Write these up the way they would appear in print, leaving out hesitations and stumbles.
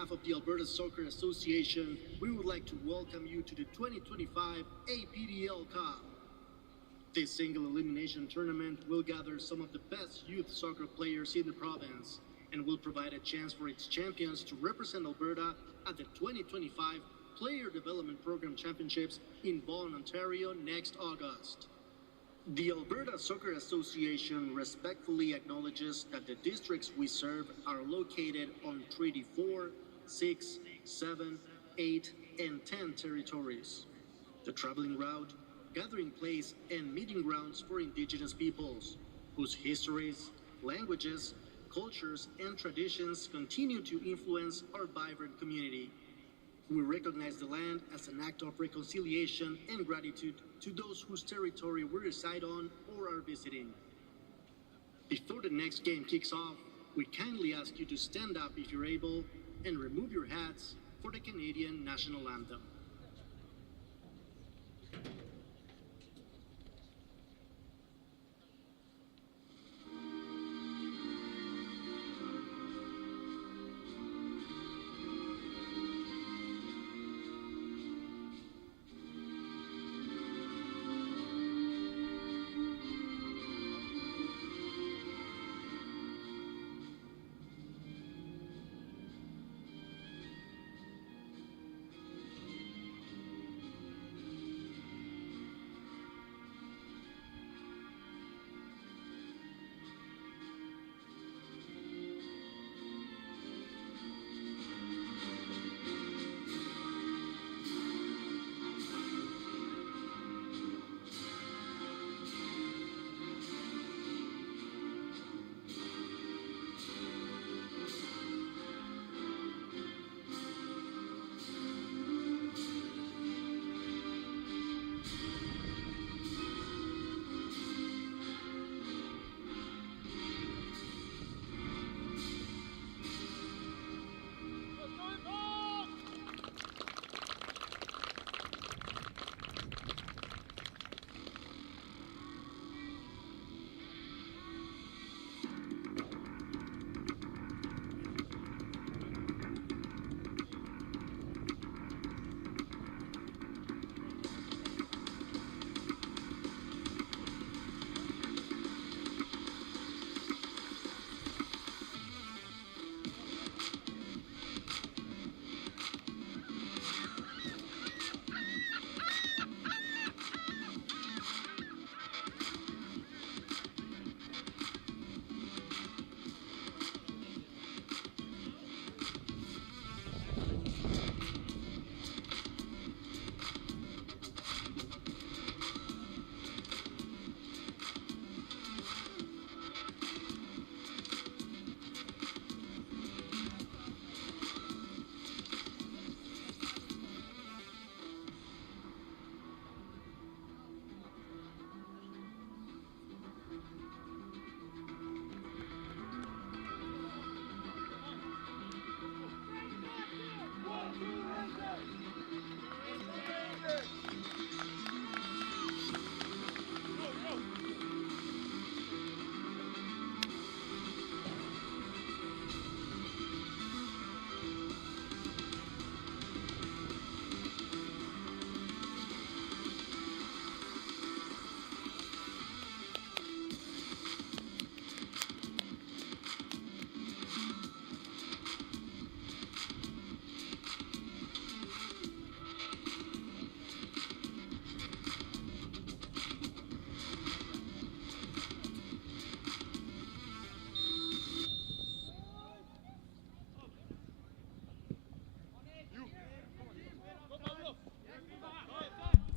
behalf of the Alberta Soccer Association, we would like to welcome you to the 2025 APDL Cup. This single elimination tournament will gather some of the best youth soccer players in the province and will provide a chance for its champions to represent Alberta at the 2025 Player Development Program Championships in Vaughan, Ontario next August. The Alberta Soccer Association respectfully acknowledges that the districts we serve are located on Treaty 4, 6, 7, 8, and 10 territories. The traveling route, gathering place, and meeting grounds for Indigenous peoples, whose histories, languages, cultures, and traditions continue to influence our vibrant community. We recognize the land as an act of reconciliation and gratitude to those whose territory we reside on or are visiting. Before the next game kicks off, we kindly ask you to stand up if you're able and remove your hats for the Canadian National Anthem.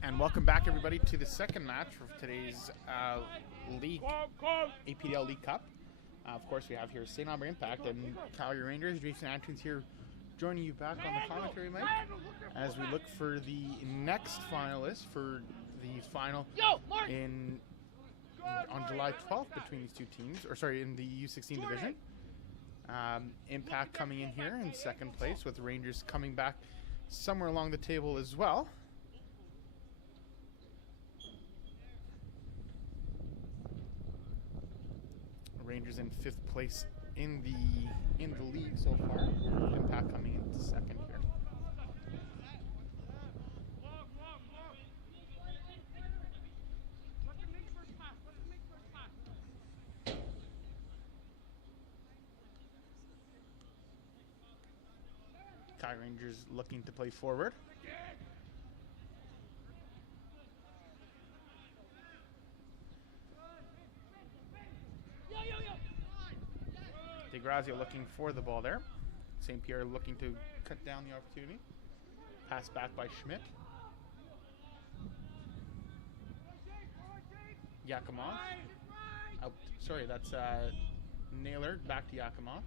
And welcome back, everybody, to the second match of today's league, APDL League Cup. Of course, we have here St. Albert Impact and Calgary Rangers. Jason Antunes here joining you back on the commentary mic as we look for the next finalist for the final on July 12th between these two teams, or sorry, in the U16 division. Impact coming in here in second place, with Rangers coming back somewhere along the table as well. Rangers in fifth place in the league so far. Impact coming into second here. Calgary Rangers looking to play forward. DeGrazia looking for the ball there. St. Pierre looking to cut down the opportunity. Pass back by Schmidt. Yakimov. Out. Sorry, that's Naylor. Back to Yakimov.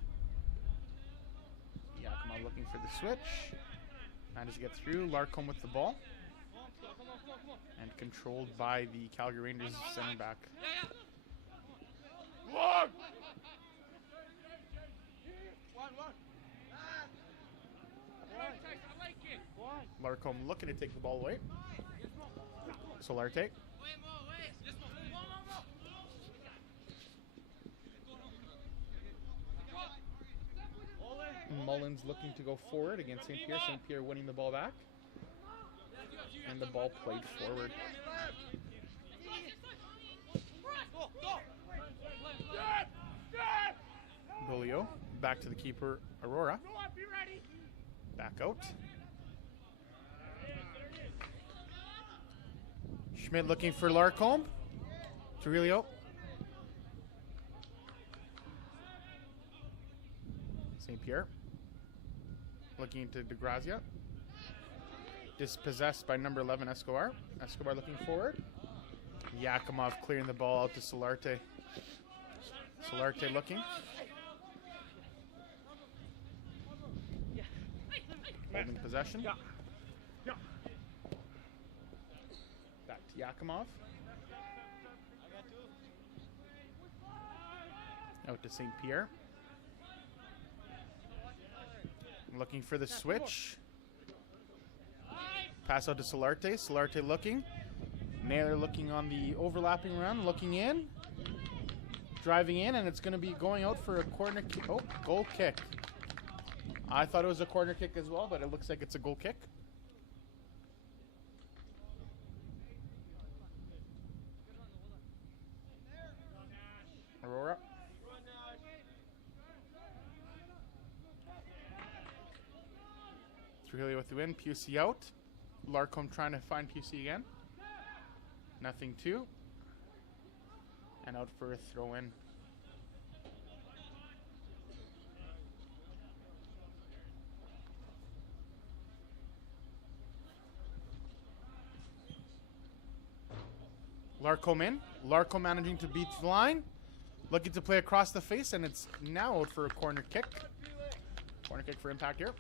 Yakimov looking for the switch. Manages to get through. Larcombe with the ball. And controlled by the Calgary Rangers center back. Larcombe looking to take the ball away. Solarte. Mullins looking to go forward against St. Pierre. St. Pierre winning the ball back. And the ball played forward. Bolio back to the keeper, Aurora. Back out. Schmidt looking for Larcombe. Trujillo. St. Pierre. Looking into DeGrazia. Dispossessed by number 11, Escobar. Escobar looking forward. Yakimov clearing the ball out to Solarte. Solarte looking. Holding possession. Back to Yakimov. Out to St. Pierre. Looking for the switch. Pass out to Solarte. Solarte looking. Naylor looking on the overlapping run. Looking in. Driving in, and it's going to be going out for a corner kick. Oh, goal kick. I thought it was a corner kick as well, but it looks like it's a goal kick. Aurora. Trujillo with the win. Pusey out. Larcombe trying to find Pusey again. Nothing to. And out for a throw in. Larcombe in. Larcombe managing to beat the line. Looking to play across the face, and it's now out for a corner kick. Corner kick for Impact here.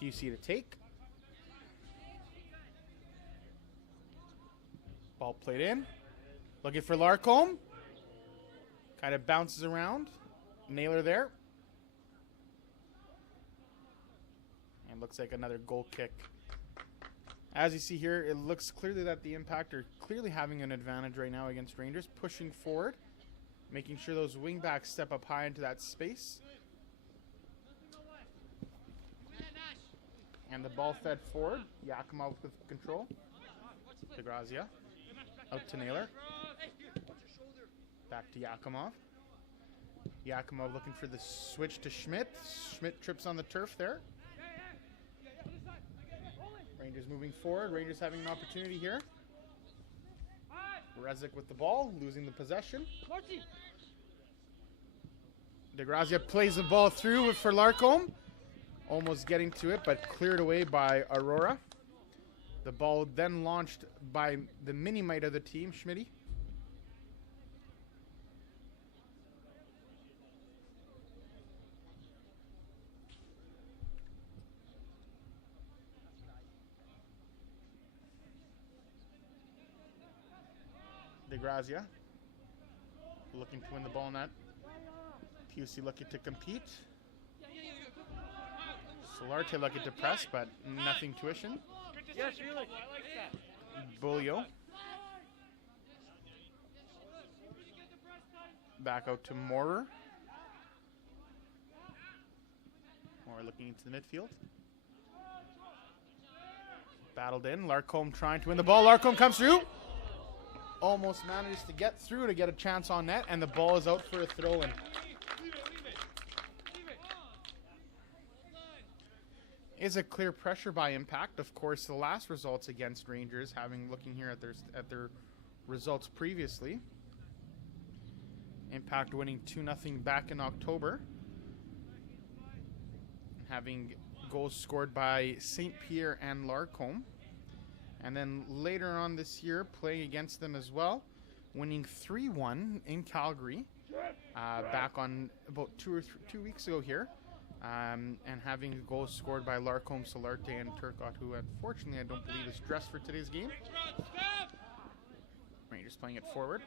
Pusey to take. Ball played in. Looking for Larcombe. Kind of bounces around. Naylor there. And looks like another goal kick. As you see here, it looks clearly that the Impact are clearly having an advantage right now against Rangers. Pushing forward. Making sure those wingbacks step up high into that space. And the ball fed forward. Yakimov with control. DeGrazia. Out to Naylor. Back to Yakimov. Yakimov looking for the switch to Schmidt. Schmidt trips on the turf there. Rangers moving forward. Rangers having an opportunity here. Rezic with the ball, losing the possession. DeGrazia plays the ball through for Larcombe. Almost getting to it, but cleared away by Aurora. The ball then launched by the mini-mite of the team, Schmitty. DeGrazia looking to win the ball net. Pusey looking to compete. Solarte looking to press, but nothing tuition. Yes, really. I like that. Bulio. Back out to Moorer. Moorer looking into the midfield. Battled in. Larcombe trying to win the ball. Larcombe comes through. Almost manages to get through to get a chance on net, and the ball is out for a throw-in. Is a clear pressure by Impact. Of course, the last results against Rangers, looking here at their results previously. Impact winning 2-0 back in October. Having goals scored by St. Pierre and Larcombe. And then later on this year, playing against them as well, winning 3-1 in Calgary, back on about 2 weeks ago here. And having goals scored by Larcombe, Solarte, and Turcotte, who unfortunately I don't believe is dressed for today's game. Rangers playing it forward.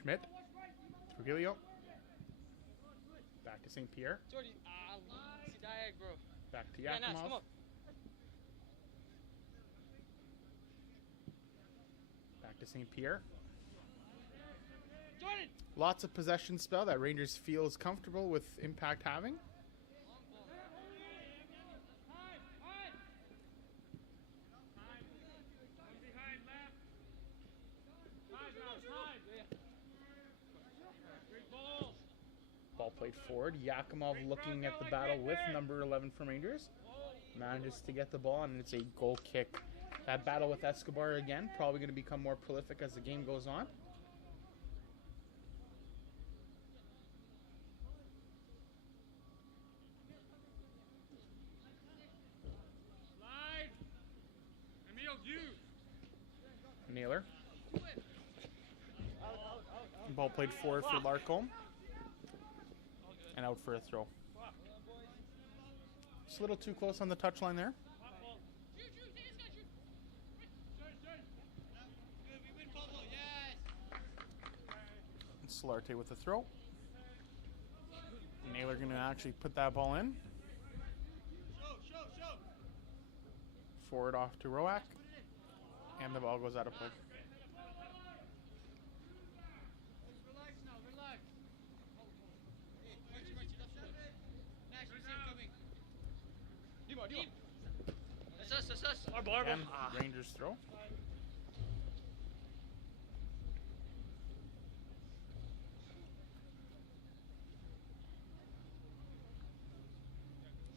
Schmidt. Trujillo. Back to St. Pierre. Back to Yakimov. Back to St. Pierre. Lots of possession spell that Rangers feels comfortable with Impact having. Ball played forward. Yakimov looking at the battle with number 11 from Rangers. Manages to get the ball, and it's a goal kick. That battle with Escobar again, probably going to become more prolific as the game goes on. Naylor. Ball played forward for Larcombe. And out for a throw. Just a little too close on the touchline there. Solarte with the throw. Naylor going to actually put that ball in. Forward off to Roak. And the ball goes out of play. And Rangers throw.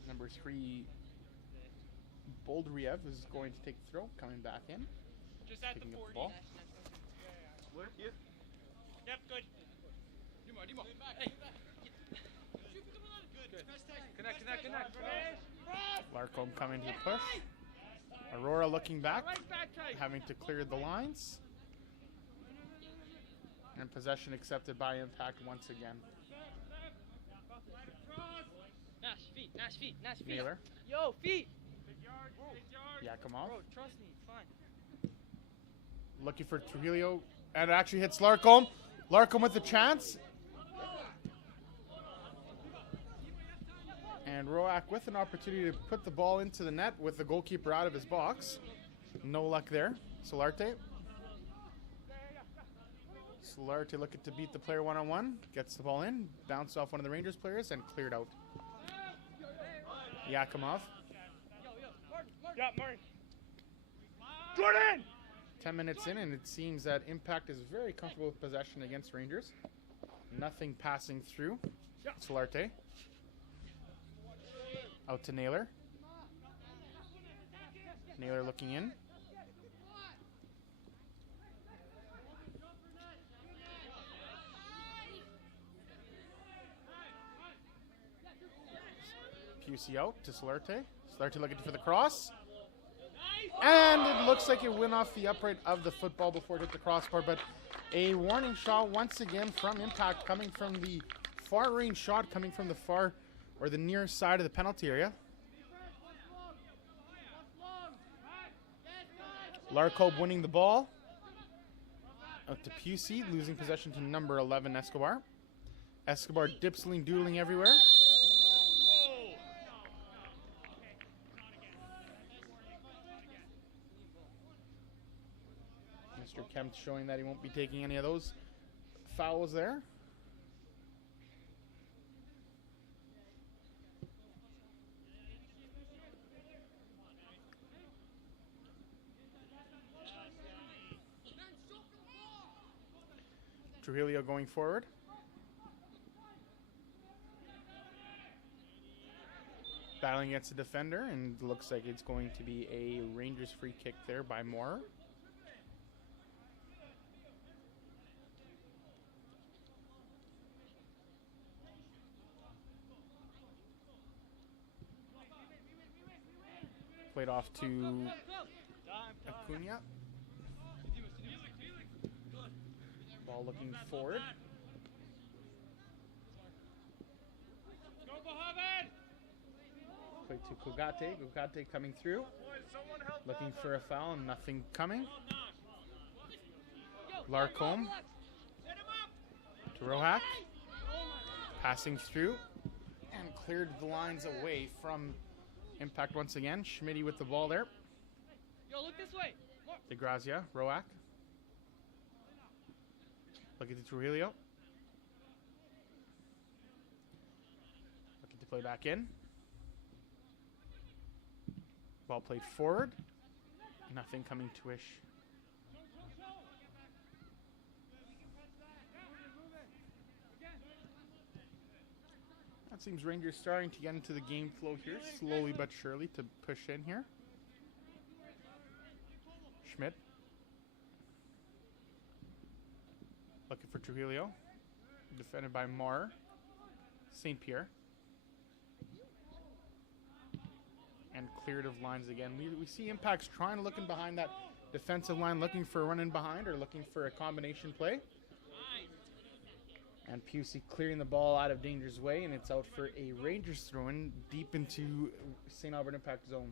Number 3, Boldriev is going to take the throw, coming back in. Just at the 40. The ball. Where? Here? Yep, good. Dimo. Hey. Good. Connect. Larcombe coming to push. Aurora looking back, having to clear the lines. And possession accepted by Impact once again. Nice feet. Naylor. Yo, feet. Yakimov. Bro, trust me, it's fine. Looking for Trujillo, and it actually hits Larcombe. Larcombe with the chance. And Roak with an opportunity to put the ball into the net with the goalkeeper out of his box. No luck there. Solarte looking to beat the player one-on-one. Gets the ball in, bounced off one of the Rangers players, and cleared out. Yakimov. Yeah, Murray. Jordan! 10 minutes in, and it seems that Impact is very comfortable with possession against Rangers. Nothing passing through. Solarte. Out to Naylor. Naylor looking in. Pusey out to Solarte. Solarte looking for the cross. And it looks like it went off the upright of the football before it hit the crossbar, but a warning shot once again from Impact, coming from the far range shot, coming from the far or the near side of the penalty area. Larcob winning the ball. Out to Pusey, losing possession to number 11, Escobar. Escobar dipsling, doodling everywhere. Mr. Kemp showing that he won't be taking any of those fouls there. Trujillo going forward. Battling against the defender, and looks like it's going to be a Rangers free kick there by Moore. Played off to Acuna. Ball looking forward. Play to Kugate. Kugate coming through. Looking for a foul and nothing coming. Larcombe to Rohack. Passing through and cleared the lines away from Impact once again. Schmitty with the ball there. Yo, look this way. DeGrazia, Roack. Looking to Trujillo. Looking to play back in. Ball played forward. Nothing coming to Ish. That seems Rangers starting to get into the game flow here, slowly but surely to push in here. Schmidt. Looking for Trujillo. Defended by Marr. St. Pierre. And cleared of lines again. We see Impacts trying to look in behind that defensive line, looking for a run in behind or looking for a combination play. And Pusey clearing the ball out of danger's way, and it's out for a Rangers throw-in deep into St. Albert Impact zone.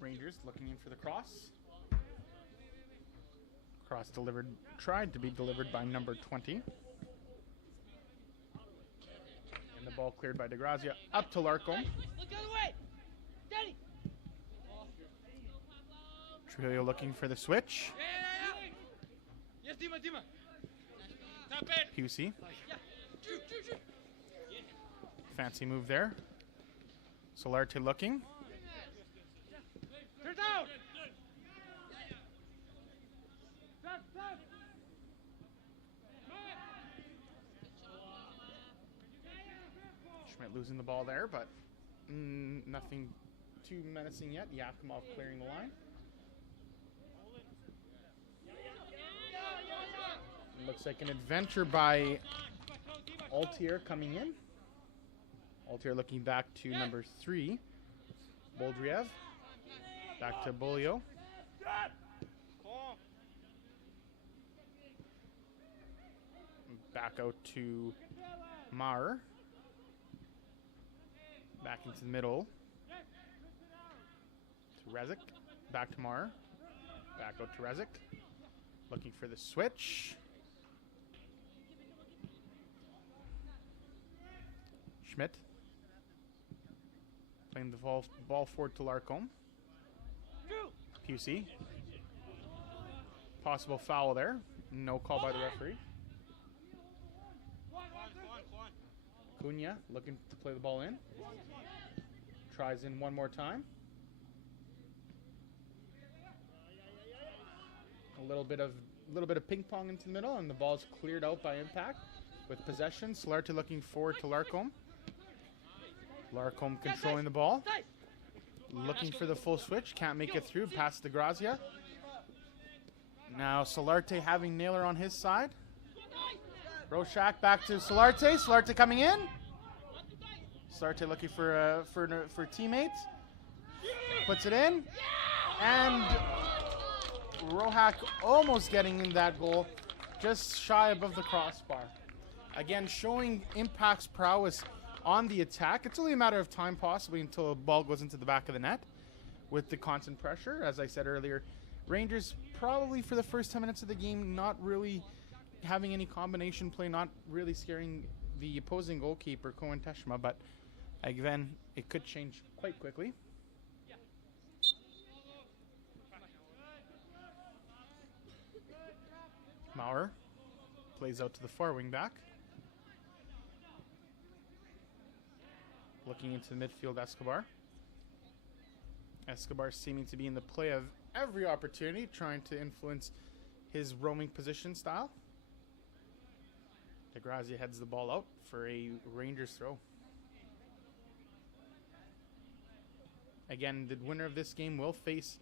Rangers looking in for the cross. Cross delivered, tried to be delivered by number 20. And the ball cleared by DeGrazia up to Larcombe. Look the other way. Daddy. Trujillo looking for the switch. Yes, Dima. Tap it. Pusey. Yeah. Shoot. Fancy move there. Solarte looking. Turn down. Schmidt losing the ball there, but nothing too menacing yet. Yakimov clearing the line. Looks like an adventure by Altier coming in. Altier looking back to number 3, Boldriev. Back to Bolio. Back out to Marr. Back into the middle. To Rezik. Back to Marr. Back out to Rezik. Looking for the switch. Schmidt. Playing the ball forward to Larcombe. Pusey. Possible foul there. No call by the referee. Cunha looking to play the ball in. Tries in one more time. A little bit of ping pong into the middle, and the ball's cleared out by Impact with possession. Solarte looking forward to Larcombe. Larcombe controlling the ball. Looking for the full switch. Can't make it through. Past DeGrazia. Now Solarte having Naylor on his side. Roshak back to Solarte. Solarte coming in. Solarte looking for teammates. Puts it in. And Rohak almost getting in that goal. Just shy above the crossbar. Again, showing Impact's prowess on the attack. It's only a matter of time possibly until a ball goes into the back of the net with the constant pressure. As I said earlier, Rangers probably for the first 10 minutes of the game not really having any combination play, not really scaring the opposing goalkeeper, Koen Teshma, but again, it could change quite quickly. Maurer plays out to the far wing back. Looking into the midfield, Escobar. Escobar seeming to be in the play of every opportunity, trying to influence his roaming position style. DeGrazia heads the ball out for a Rangers throw. Again, the winner of this game will face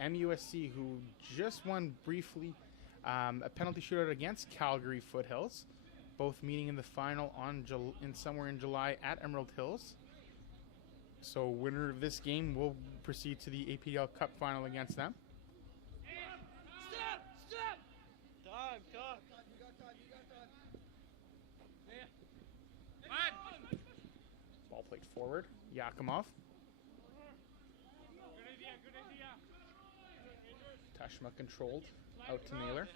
MUSC, who just won briefly a penalty shootout against Calgary Foothills, both meeting in the final on somewhere in July at Emerald Hills. So winner of this game will proceed to the APDL Cup final against them. Stop! Time. Ball played forward. Yakimov. Good idea. Tashma controlled. Out to Naylor.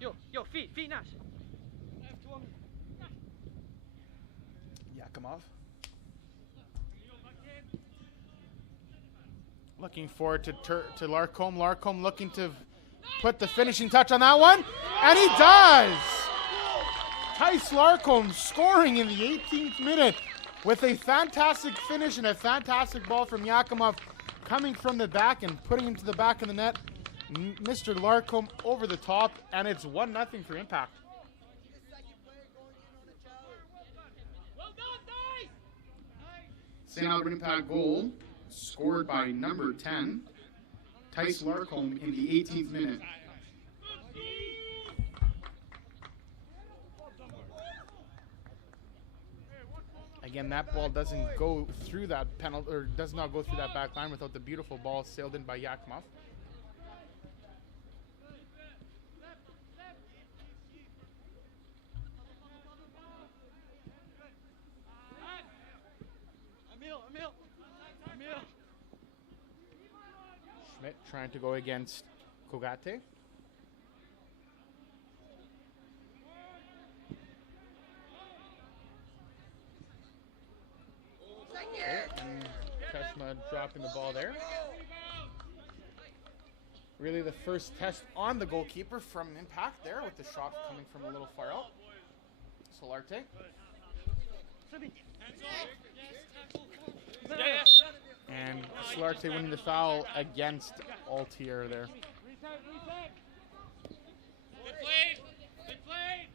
Yo, feet, Nash. Yakimov. Looking forward to Larcombe. Larcombe looking to put the finishing touch on that one. And he does! Tice Larcombe scoring in the 18th minute with a fantastic finish and a fantastic ball from Yakimov coming from the back and putting him to the back of the net. Mr. Larcombe over the top, and it's 1-0 for Impact. Well done, Dice! St. Albert Impact goal scored by number 10, Tice Larcombe in the 18th minute. Again, that ball doesn't go through that penalty, or does not go through that back line without the beautiful ball sailed in by Yakimov. Emil. Schmidt trying to go against Kogate. And Teshma dropping the ball there. Really the first test on the goalkeeper from Impact there, with the shot coming from a little far out. Solarte. And Solarte winning the foul against Altier there. Good play.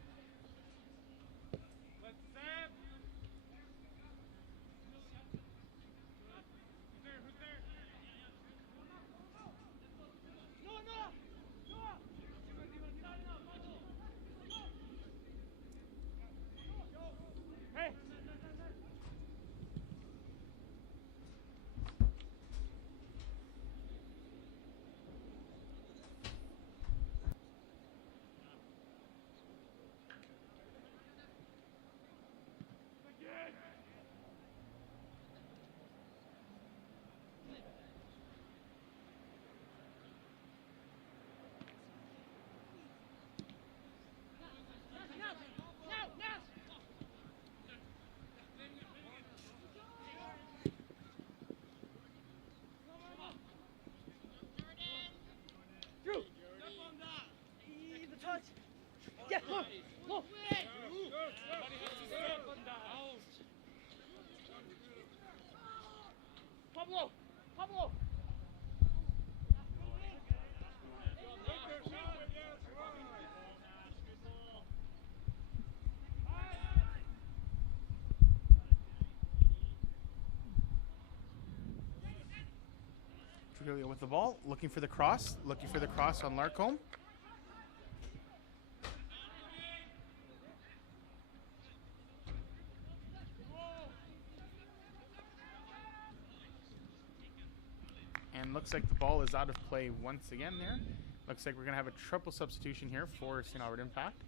Julia with the ball, looking for the cross on Larcombe. And looks like the ball is out of play once again there. Looks like we're going to have a triple substitution here for St. Albert Impact.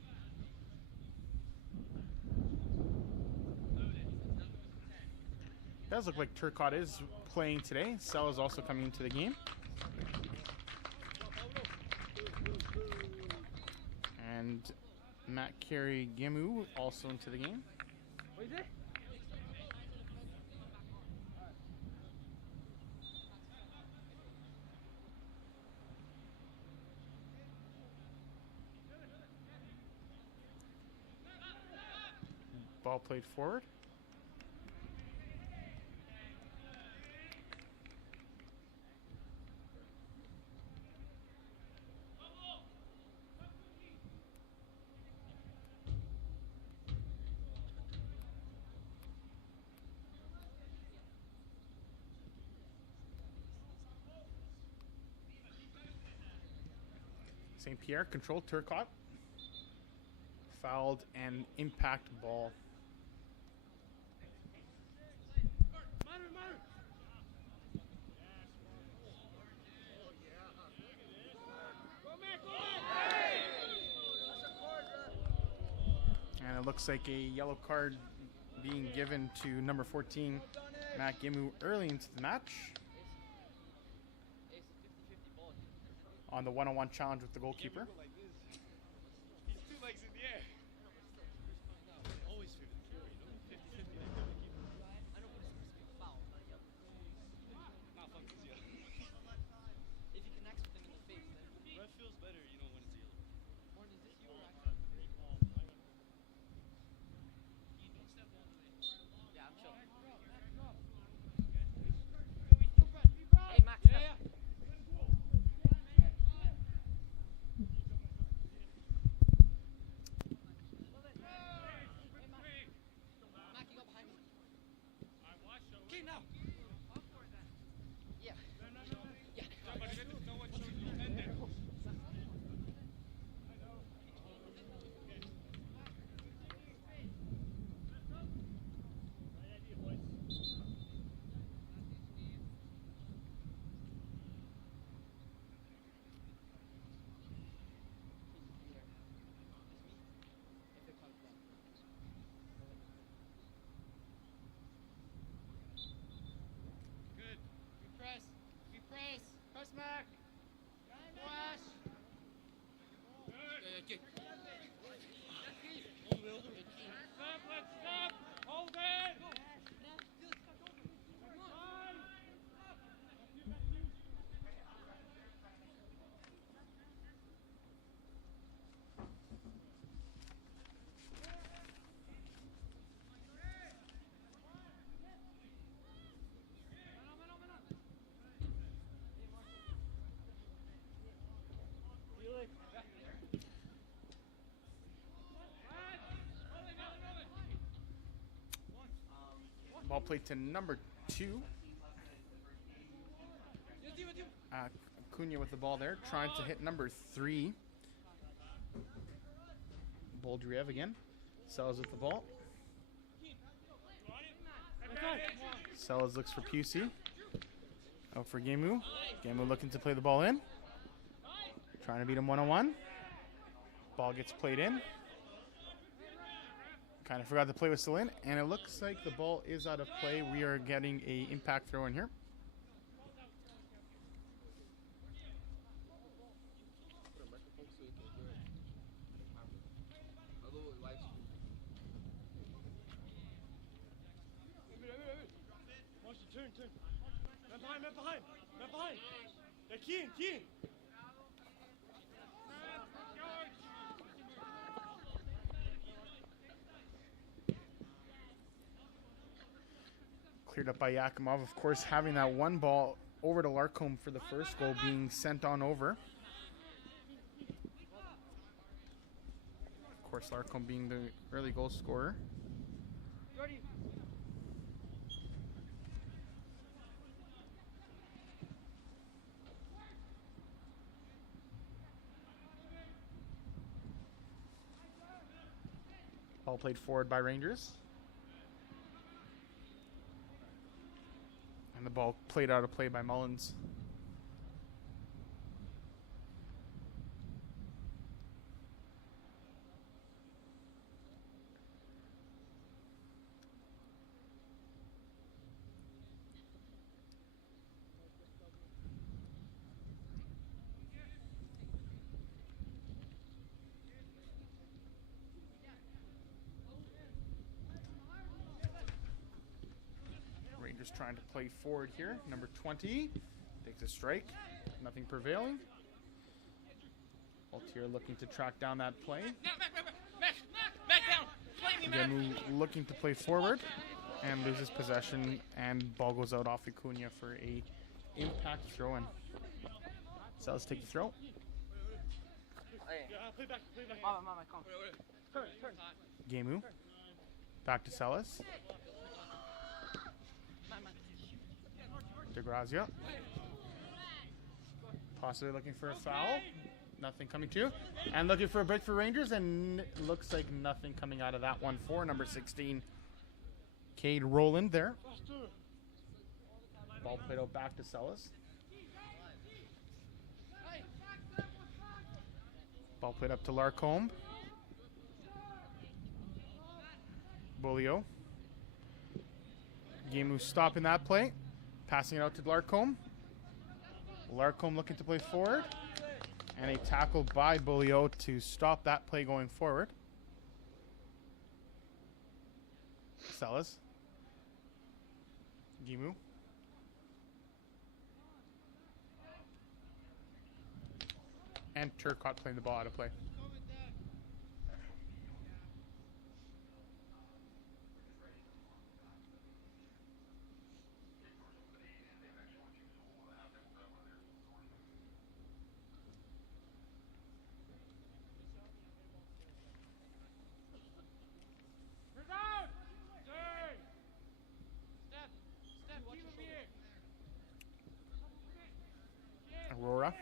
Does look like Turcotte is playing today. Sell is also coming into the game. And Matt Carey Gimu also into the game. What is it? Ball played forward. St. Pierre controlled Turcotte. Fouled and impact ball. And it looks like a yellow card being given to number 14, Matt Gimu, early into the match. On the one-on-one challenge with the goalkeeper. He's 2 legs in the air. Always 50, you know? 50-50 like the keeper. I know, but it's supposed to be a foul. Not fucking yellow. If he connects with him in the face, then red feels better, you know, when it's yellow. Morning, is this you or actually? Yeah, I'm chill. Hey, Max. Yeah. Okay, now. Yeah. Yeah. No one showed you 10 there. Good. We press. We press. Press, Mac. Flash. Good. Stop, let's stop. Hold it. Ball played to number 2. Cunha with the ball there, trying to hit number 3. Boldriev again. Sells with the ball. Sells looks for Pusey. Out for Gimu. Gimu looking to play the ball in. Trying to beat him one-on-one. Ball gets played in. Kind of forgot the play was still in, and it looks like the ball is out of play. We are getting a impact throw in here. Turn. Man behind. They're keen. Cleared up by Yakimov. Of course, having that one ball over to Larcombe for the first goal being sent on over. Of course, Larcombe being the early goal scorer. Jordy. Ball played forward by Rangers. And the ball played out of play by Mullins. Rangers trying to play forward here. Number 20 takes a strike. Nothing prevailing. Altier looking to track down that play. Again, looking to play forward and loses possession, and ball goes out off Acuna for a impact throw-in. So let's take the throw. Gameu. Back to Celis. DeGrazia. Possibly looking for a foul. Nothing coming to. And looking for a break for Rangers, and looks like nothing coming out of that one for number 16. Cade Rowland there. Ball played out back to Celis. Ball played up to Larcombe. Bolio. Gameu stopping that play. Passing it out to Larcombe. Larcombe looking to play forward. And a tackle by Bolio to stop that play going forward. Celis. Gameu. And Turcotte playing the ball out of play. Aurora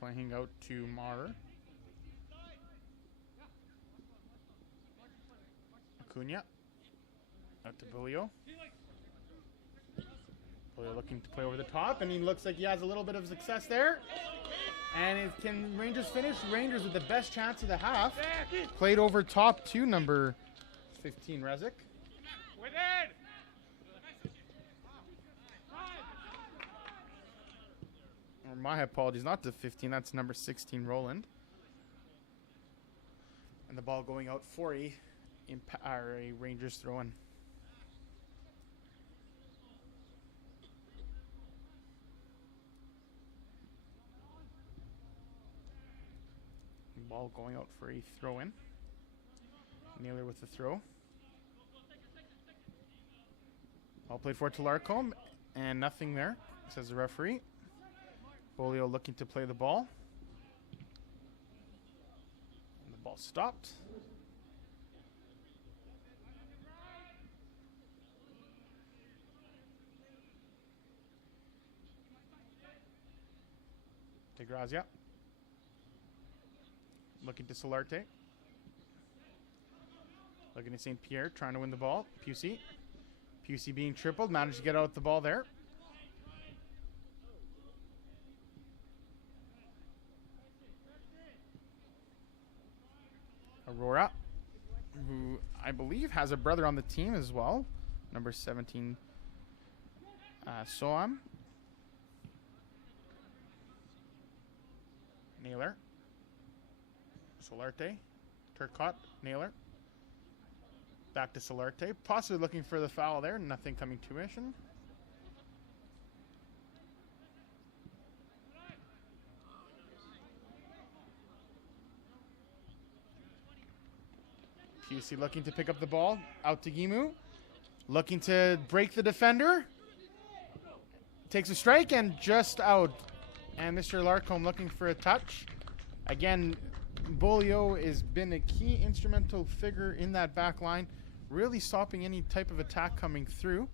playing out to Maher. Acuna out to Bolio. Bolio looking to play over the top, and he looks like he has a little bit of success there. And can Rangers finish? Rangers with the best chance of the half. Played over top to number 15, Rezic. Or my apologies, not to 15, that's number 16, Roland. And the ball going out for a Rangers throw-in. Ball going out for a throw-in. Naylor with the throw. Ball played forward to Larcombe, and nothing there, says the referee. Bolio looking to play the ball. And the ball stopped. DeGrazia. Looking to Solarte. Looking at St. Pierre, trying to win the ball. Pusey. Pusey being tripled, managed to get out the ball there. Aurora, who I believe has a brother on the team as well. Number 17, Soam. Naylor. Solarte. Turcotte. Naylor. Back to Solarte. Possibly looking for the foul there. Nothing coming to mission. Pusey looking to pick up the ball. Out to Gameu. Looking to break the defender. Takes a strike and just out. And Mr. Larcombe looking for a touch. Again, Bolio has been a key instrumental figure in that back line, really stopping any type of attack coming through.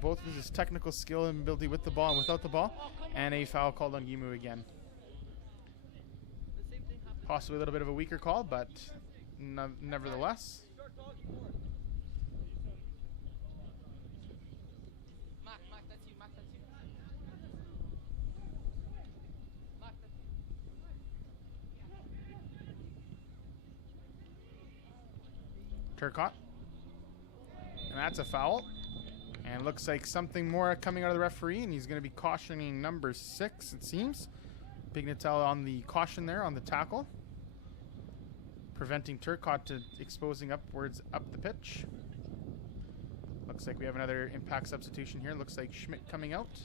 Both with his technical skill and ability with the ball and without the ball. And a foul called on Gameu again. Possibly a little bit of a weaker call, but nevertheless. Mark, that's you. Mark, that's you. Mark, that's you. Turcotte. And that's a foul. And looks like something more coming out of the referee, and he's going to be cautioning number 6, it seems. Pignatel on the caution there on the tackle, preventing Turcotte to exposing upwards up the pitch. Looks like we have another impact substitution here. Looks like Schmidt coming out.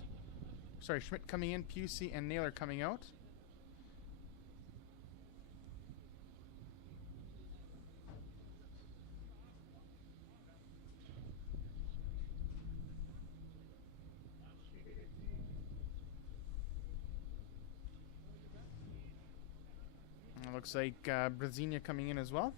Sorry, Schmidt coming in, Pusey and Naylor coming out. Looks like Brasinia coming in as well.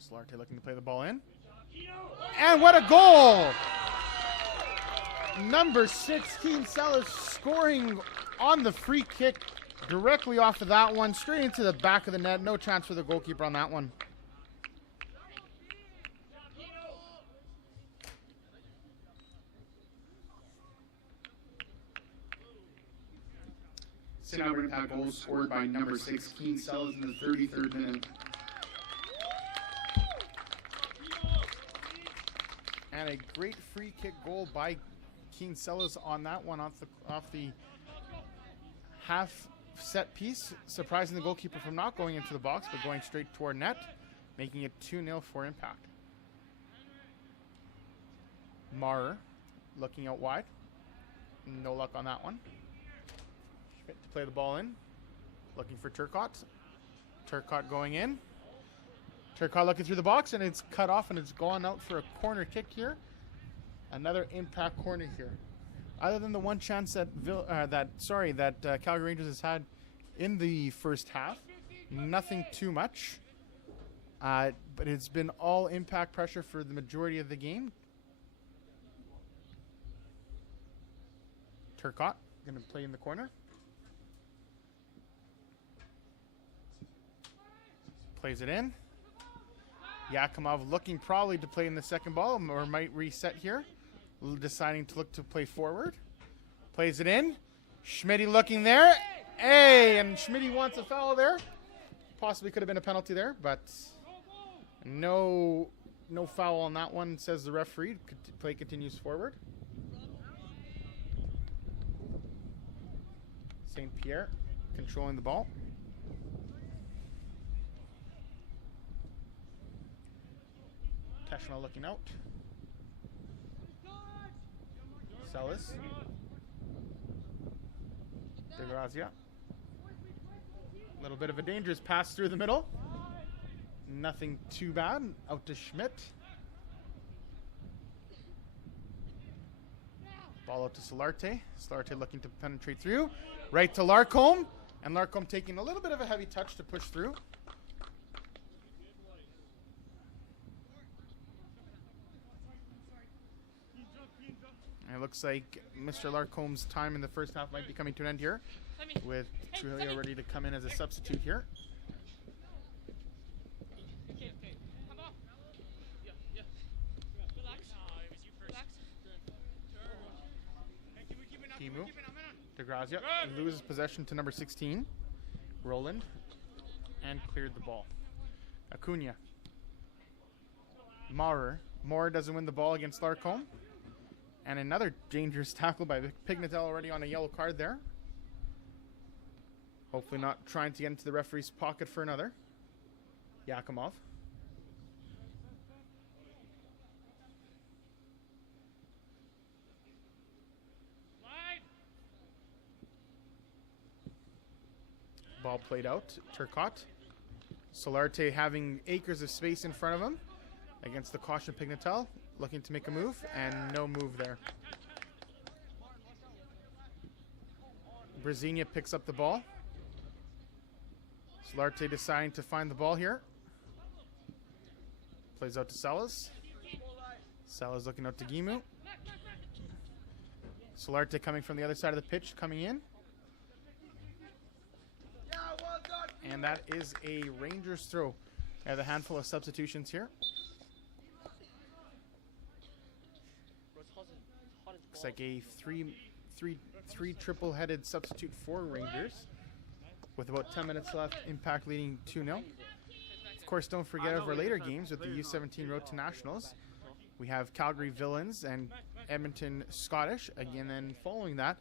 Solarte looking to play the ball in. And what a goal! Number 16, Salas scoring on the free kick directly off of that one. Straight into the back of the net. No chance for the goalkeeper on that one. Alberta impact goal scored by number 16, Sells in the 33rd minute. And a great free kick goal by Keen Sellers on that one off the half set piece, surprising the goalkeeper from not going into the box but going straight toward net, making it 2-0 for Impact. Maurer looking out wide. No luck on that one. Schmidt to play the ball in. Looking for Turcotte. Turcotte going in. Turcotte looking through the box, and it's cut off, and it's gone out for a corner kick here. Another Impact corner here. Other than the one chance that Calgary Rangers has had in the first half, nothing too much. But it's been all Impact pressure for the majority of the game. Turcotte going to play in the corner. Plays it in. Yakimov looking probably to play in the second ball, or might reset here. Deciding to look to play forward. Plays it in. Schmitty looking there. Hey, and Schmitty wants a foul there. Possibly could have been a penalty there, but no foul on that one, says the referee. Play continues forward. St. Pierre controlling the ball. Teshma looking out. Celis. De Grazia. A little bit of a dangerous pass through the middle. Nothing too bad. Out to Schmidt. Ball out to Solarte. Solarte looking to penetrate through. Right to Larcombe. And Larcombe taking a little bit of a heavy touch to push through. And it looks like Mr. Larcombe's time in the first half might be coming to an end here, with Trujillo ready to come in as a substitute here. Kimu. DeGrazia loses possession to number 16. Roland. And cleared the ball. Acuna. Maurer. Maurer doesn't win the ball against Larcombe. And another dangerous tackle by Pignatel, already on a yellow card there. Hopefully not trying to get into the referee's pocket for another. Yakimov. Ball played out. Turcotte. Solarte having acres of space in front of him against the caution Pignatel. Looking to make a move, and no move there. Brasinia picks up the ball. Solarte deciding to find the ball here. Plays out to Salas. Salas looking out to Gimu. Solarte coming from the other side of the pitch, coming in. And that is a Rangers throw. I have a handful of substitutions here. Looks like a three triple-headed substitute for Rangers. With about 10 minutes left, Impact leading 2-0. Of course, don't forget of our later games with the U17 Road to Nationals. We have Calgary Villains and Edmonton Scottish. Again, then following that,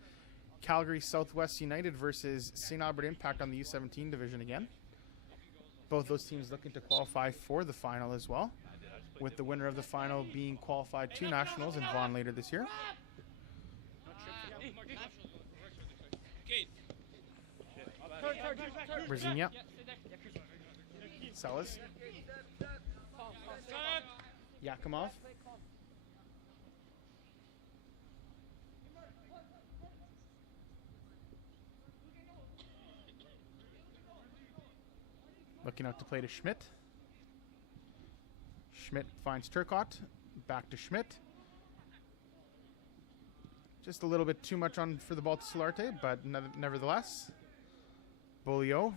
Calgary Southwest United versus St. Albert Impact on the U17 division again. Both those teams looking to qualify for the final as well, with the winner of the final being qualified to Nationals in Vaughan later this year. Brzezinha. Salas. Yakimov. Looking out to play to Schmidt. Schmidt finds Turcotte. Back to Schmidt. Just a little bit too much on for the ball to Solarte, but nevertheless. Bolio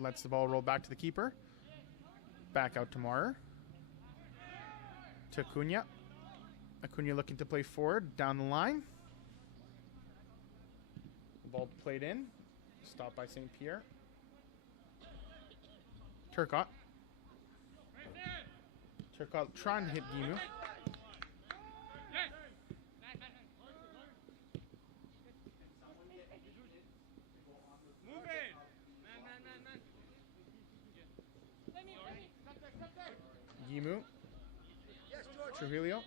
lets the ball roll back to the keeper. Back out to Maurer. To Acuna. Acuna looking to play forward down the line. The ball played in. Stopped by St. Pierre. Turcotte. Turcotte trying to hit Gimu. Gimu. Trujillo.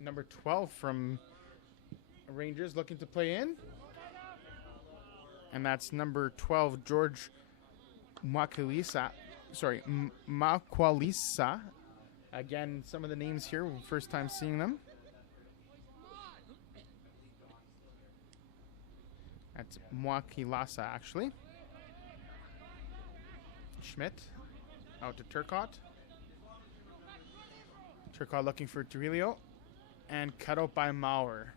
Number 12 from Rangers looking to play in. And that's number 12, George Makwalisa. Sorry, Makwalisa. Again, some of the names here, first time seeing them. That's Mwakilasa, actually. Schmidt out to Turcotte. Turcotte looking for Trujillo. And cut out by Maurer.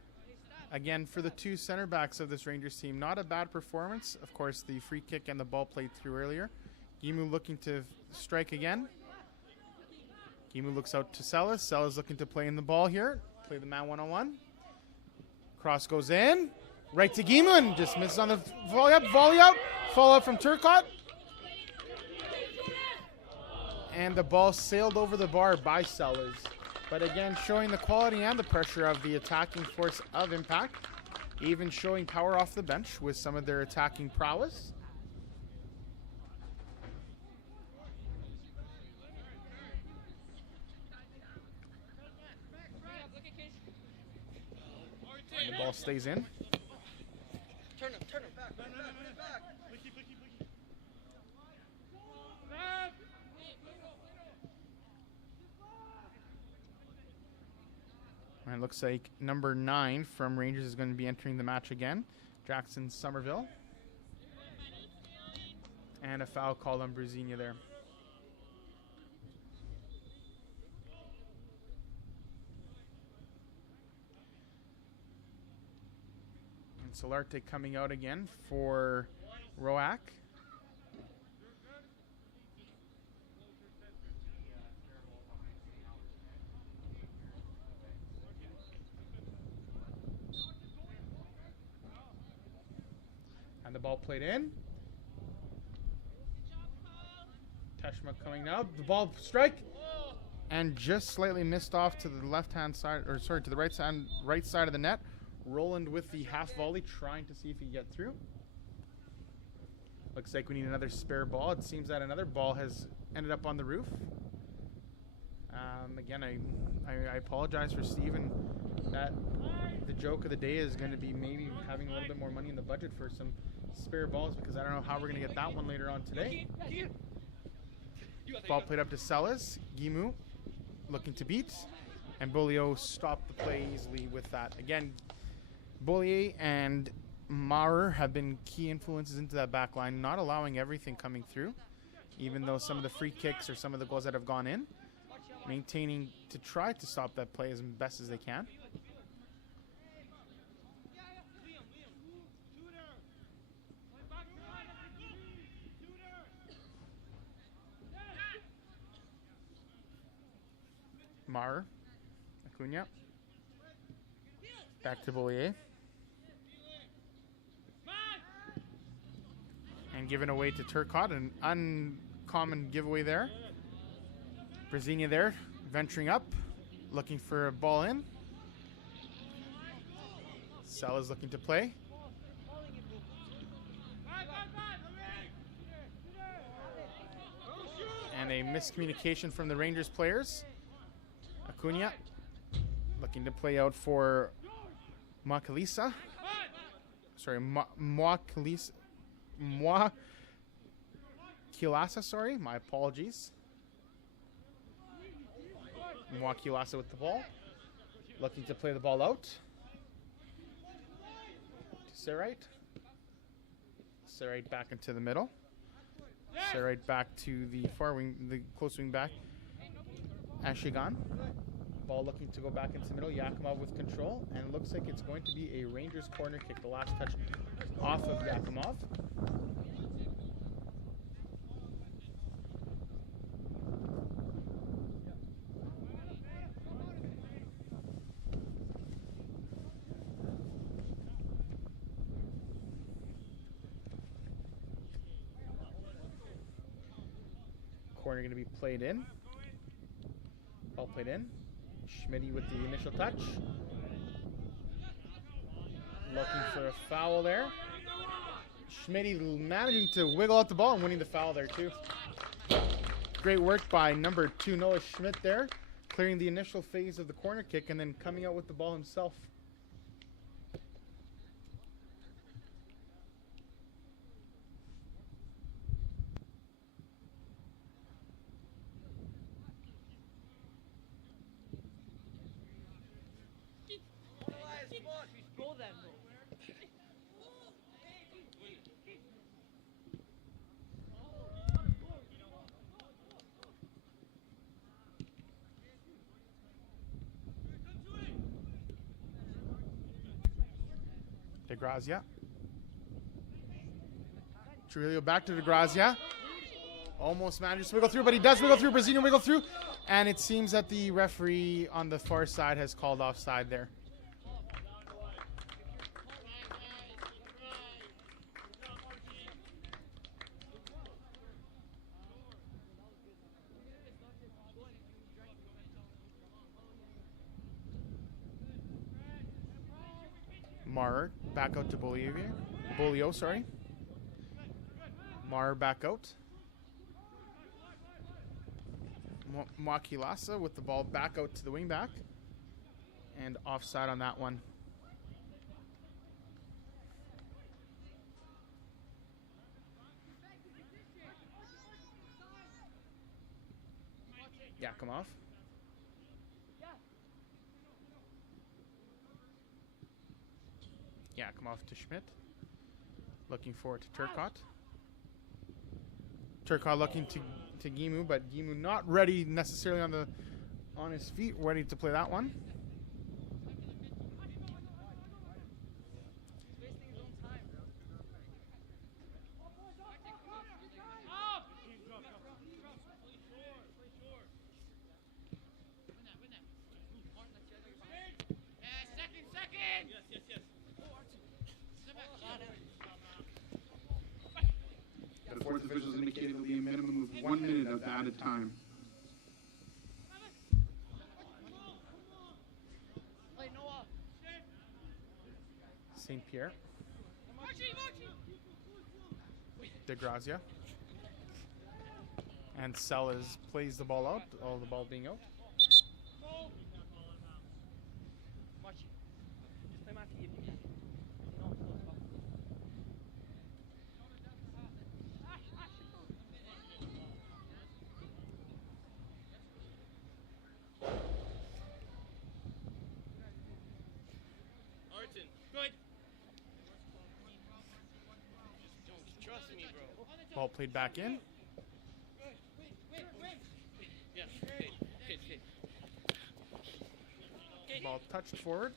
Again, for the two center backs of this Rangers team, not a bad performance. Of course, the free kick and the ball played through earlier. Gimu looking to strike again. Gimu looks out to Sellas. Sellas looking to play in the ball here. Play the man one-on-one. Cross goes in. Right to Gimu and just misses on the volley up. Volley out. Follow up from Turcotte. And the ball sailed over the bar by Sellas. But again, showing the quality and the pressure of the attacking force of Impact. Even showing power off the bench with some of their attacking prowess. And the ball stays in. Turn him. Back. And it looks like number 9 from Rangers is going to be entering the match again. Jackson Somerville. And a foul called on Brzezinha there. And Solarte coming out again for Roac. And the ball played in. Teshma coming out. The ball strike. And just slightly missed off to the left-hand side, or sorry, to the right side of the net. Roland with the half volley, trying to see if he can get through. Looks like we need another spare ball. It seems that another ball has ended up on the roof. Again, I apologize for Steven. That the joke of the day is going to be maybe having a little bit more money in the budget for some spare balls, because I don't know how we're going to get that one later on today. Ball played up to Sellas. Gimu looking to beat. And Bolio stopped the play easily with that. Again, Bollier and Maurer have been key influences into that back line, not allowing everything coming through, even though some of the free kicks or some of the goals that have gone in. maintaining to try to stop that play as best as they can. Mar, Acuna, back to Bollier, and given away to Turcotte, an uncommon giveaway there. Brezina there, venturing up, looking for a ball in. Sell is looking to play. And a miscommunication from the Rangers players. Acuna looking to play out for Moakalisa. Sorry, Moakilasa, sorry. My apologies. Moakilasa with the ball. Looking to play the ball out. To Serrite. Serrite back into the middle. Serrite back to the far wing, the close wing back. Ashigan. Ball looking to go back into the middle. Yakimov with control. And it looks like it's going to be a Rangers corner kick. The last touch off of Yakimov. Corner going to be played in. Ball played in. Schmitty with the initial touch. Looking for a foul there. Schmitty managing to wiggle out the ball and winning the foul there too. Great work by number 2 Noah Schmidt there, clearing the initial phase of the corner kick and then coming out with the ball himself. DeGrazia. Trujillo back to DeGrazia. Almost manages to wiggle through, but he does wiggle through. Brezina wiggle through. And it seems that the referee on the far side has called offside there. Mar back out to Bolio, sorry. Mar back out. Moakilasa with the ball back out to the wing back. And offside on that one. Yakimov. Yakimov to Schmidt. Looking forward to Turcotte. Turcotte looking to Gimu, but Gimu not ready necessarily on his feet, ready to play that one. The fourth officials indicated there'll be a minimum of 1 minute of added time. St. Pierre. DeGrazia. And Sellers plays the ball out, all the ball being out. Ball played back in. Ball touched forward.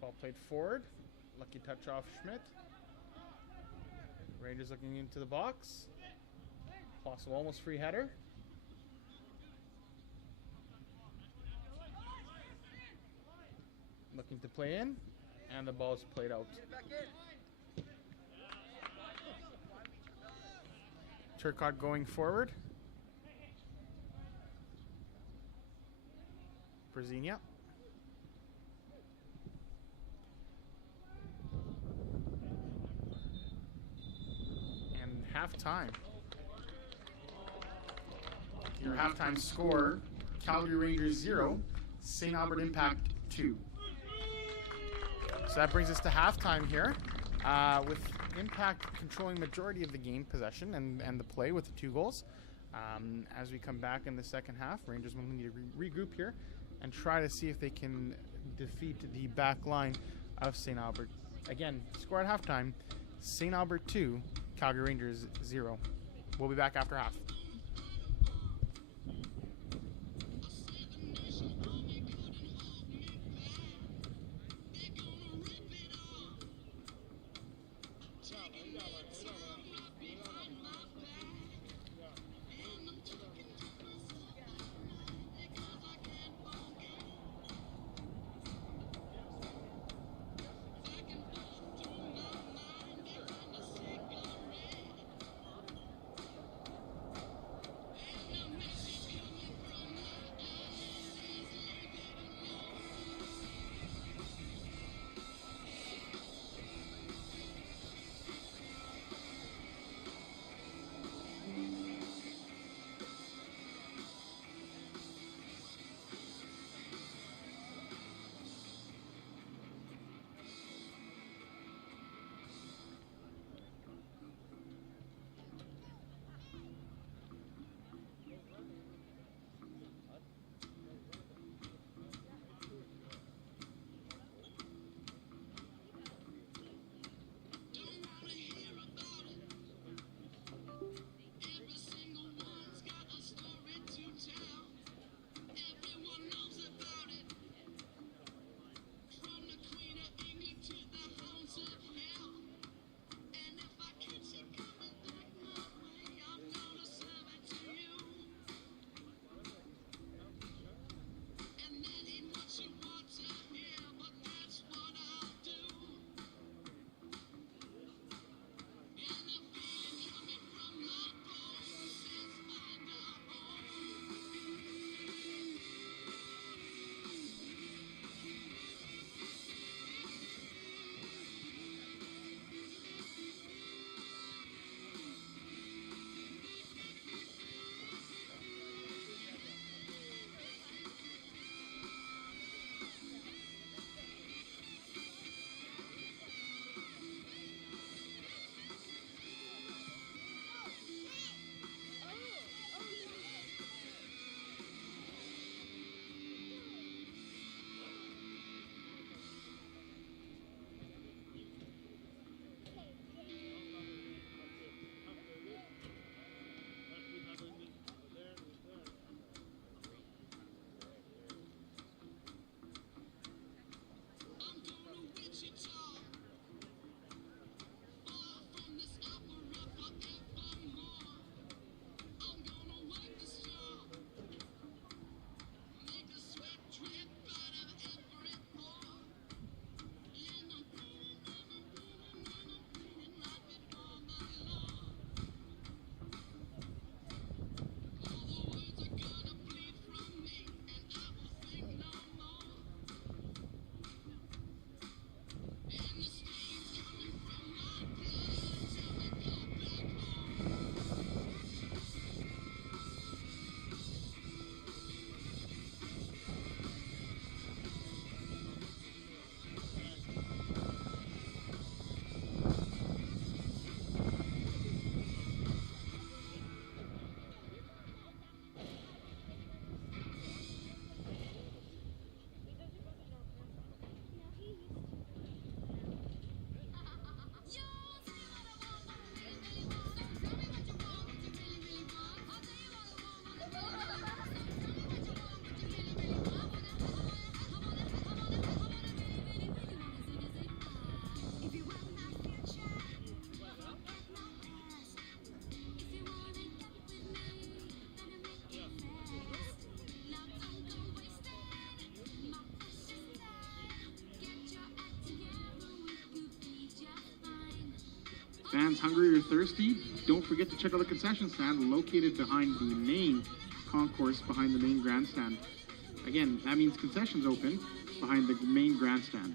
Ball played forward. Lucky touch off Schmidt. Rangers looking into the box. Possible almost free header. Looking to play in, and the ball is played out. Turcotte going forward. Brzezinha. And halftime. Your halftime score, Calgary Rangers 0, St. Albert Impact 2. So that brings us to halftime here, with Impact controlling majority of the game possession and the play with the 2 goals. As we come back in the second half, Rangers will need to regroup here and try to see if they can defeat the back line of St. Albert. Again, score at halftime, St. Albert 2, Calgary Rangers 0. We'll be back after half. Fans hungry or thirsty, don't forget to check out the concession stand located behind the main concourse, behind the main grandstand. Again, that means concessions open behind the main grandstand.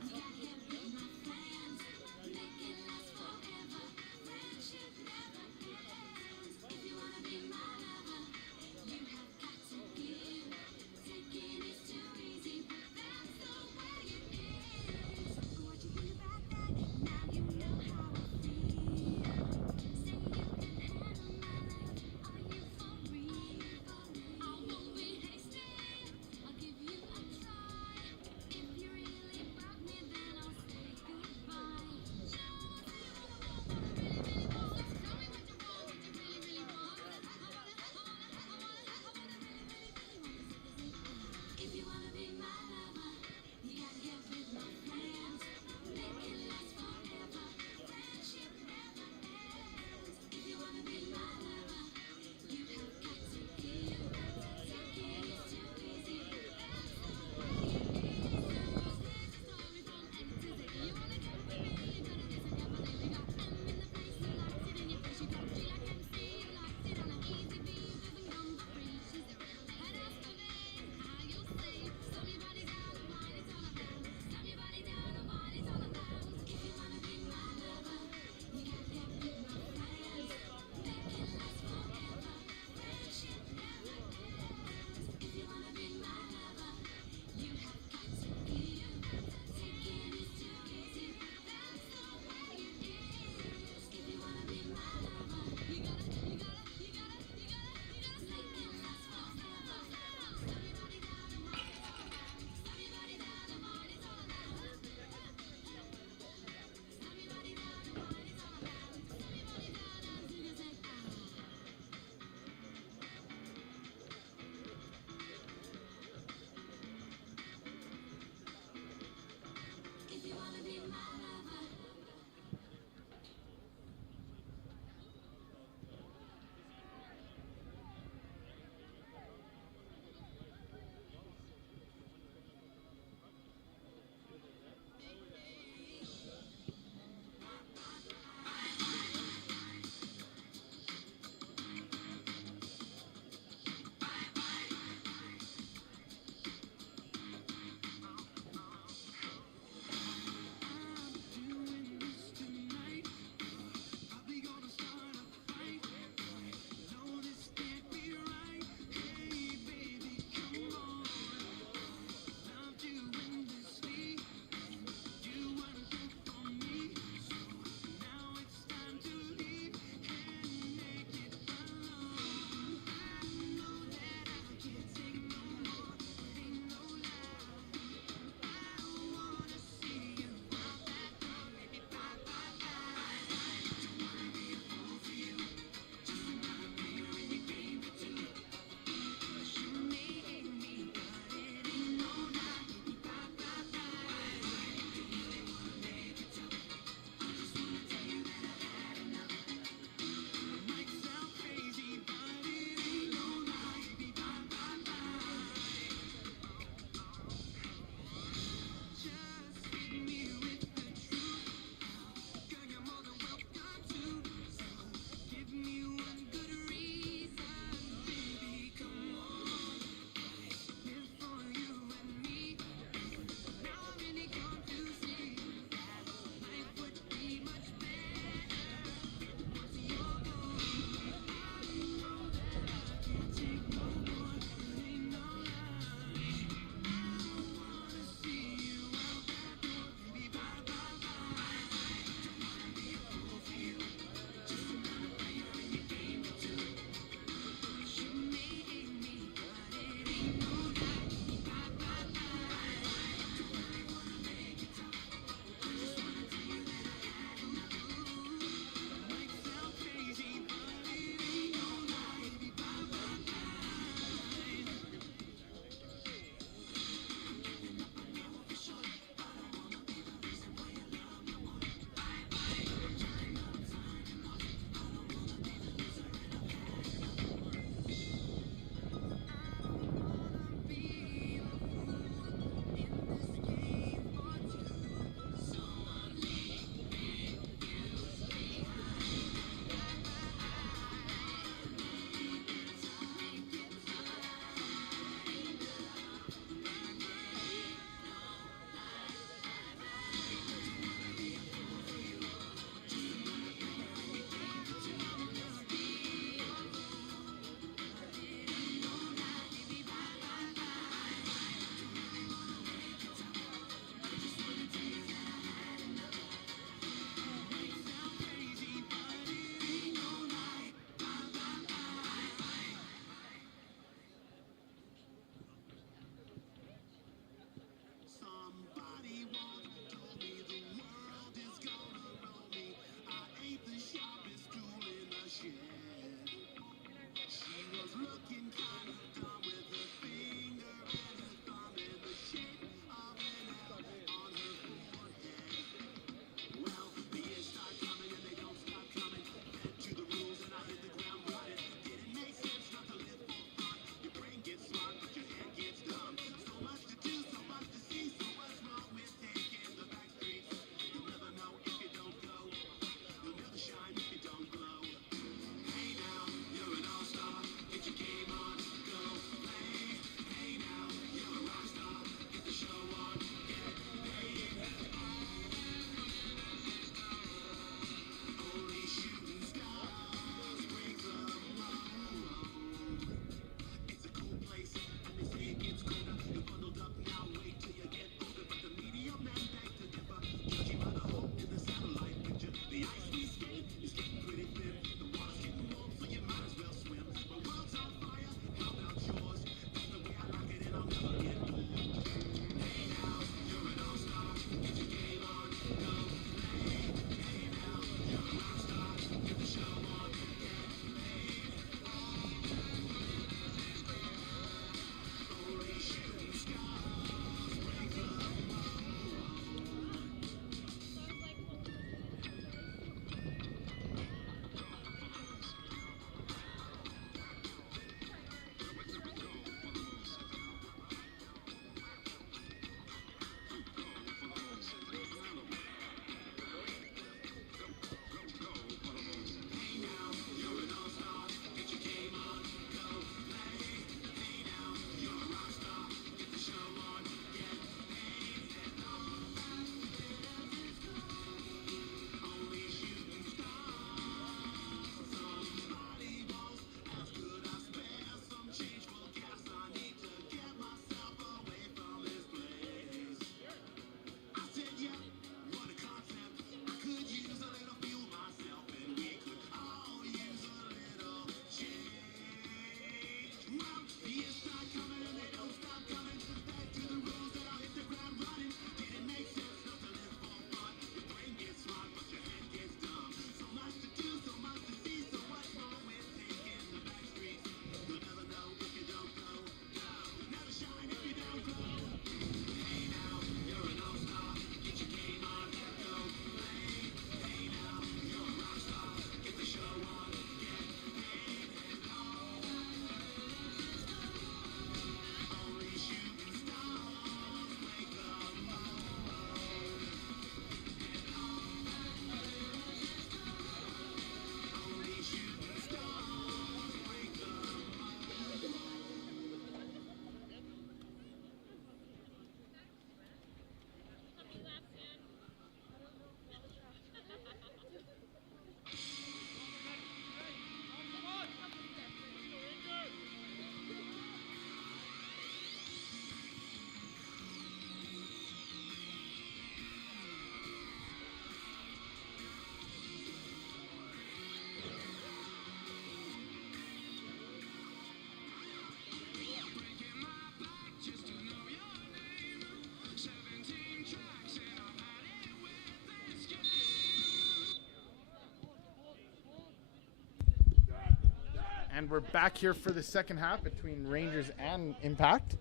And we're back here for the second half between Rangers and Impact.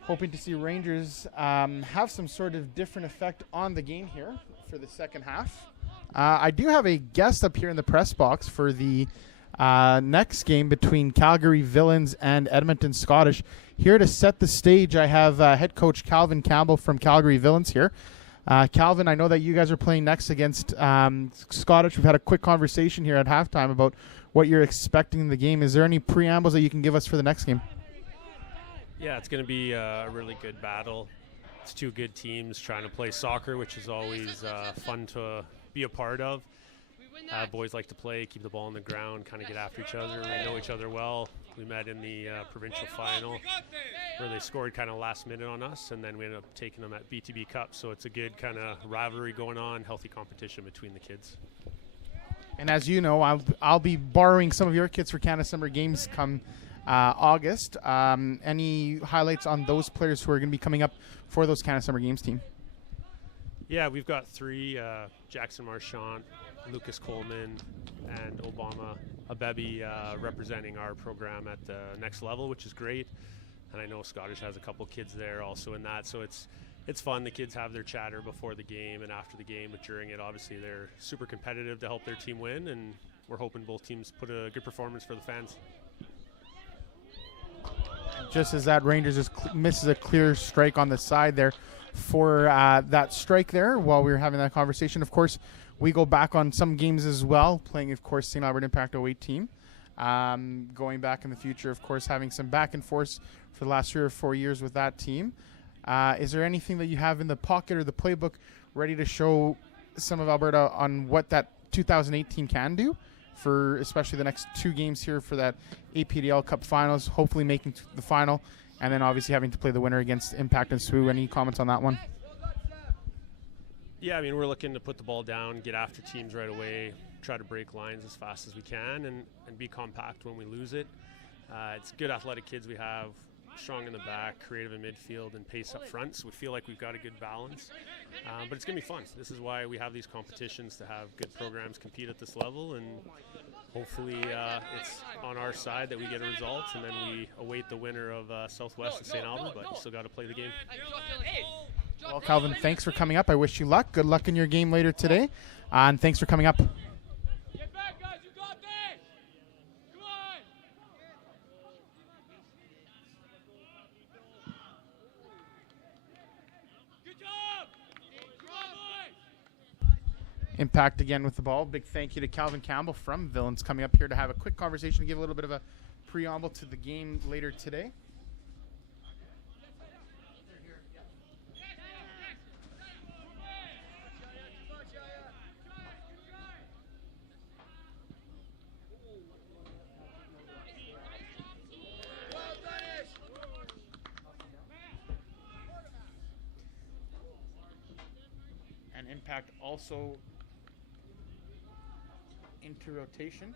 Hoping to see Rangers have some sort of different effect on the game here for the second half. I do have a guest up here in the press box for the next game between Calgary Villains and Edmonton Scottish. Here to set the stage, I have head coach Calvin Campbell from Calgary Villains here. Calvin, I know that you guys are playing next against Scottish. We've had a quick conversation here at halftime about what you're expecting in the game. Is there any preambles that you can give us for the next game? Yeah, it's going to be a really good battle. It's two good teams trying to play soccer, which is always fun to be a part of. Boys like to play, keep the ball on the ground, kind of get after each other. We know each other well. We met in the provincial final where they scored kind of last minute on us, and then we ended up taking them at BTB Cup. So it's a good kind of rivalry going on, healthy competition between the kids. And as you know, I'll be borrowing some of your kids for Canada Summer Games come August. Any highlights on those players who are going to be coming up for those Canada Summer Games team? Yeah, we've got three, Jackson Marchant, Lucas Coleman, and Obama Abebi representing our program at the next level, which is great. And I know Scottish has a couple kids there also in that, so it's fun. The kids have their chatter before the game and after the game, but during it, obviously, they're super competitive to help their team win, and we're hoping both teams put a good performance for the fans. Just as that, Rangers just misses a clear strike on the side there for that strike there while we were having that conversation. Of course, we go back on some games as well, playing, of course, St. Albert Impact 08 team. Going back in the future, of course, having some back and forth for the last 3 or 4 years with that team. Is there anything that you have in the pocket or the playbook ready to show some of Alberta on what that 2018 can do for especially the next 2 games here for that APDL Cup Finals, hopefully making the final, and then obviously having to play the winner against Impact and SWU? Any comments on that one? Yeah, I mean, we're looking to put the ball down, get after teams right away, try to break lines as fast as we can, and be compact when we lose it. It's good athletic kids we have, strong in the back, creative in midfield, and pace up front, so we feel like we've got a good balance. But it's going to be fun. This is why we have these competitions, to have good programs compete at this level, and hopefully it's on our side that we get a result, and then we await the winner of Southwest and St. Albert, but we still got to play the game. Well, Calvin, thanks for coming up. I wish you luck. Good luck in your game later today, and thanks for coming up. Get back, guys. You got this. Come on. Good job. Come on, boys. Impact again with the ball. Big thank you to Calvin Campbell from Villains coming up here to have a quick conversation, to give a little bit of a preamble to the game later today. And Impact also into rotation.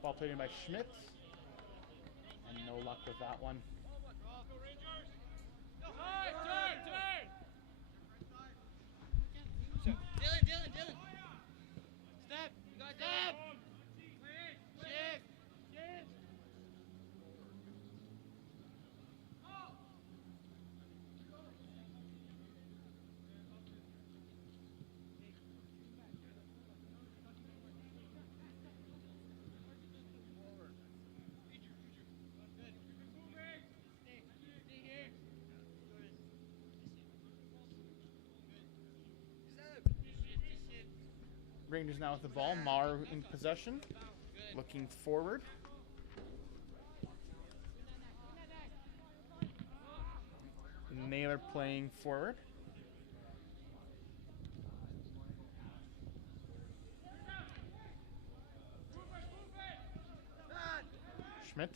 Ball played in by Schmidt. And no luck with that one. Dylan. Step. You got that. Shift. Rangers now with the ball. Maher in possession. Looking forward. Naylor playing forward. Schmidt.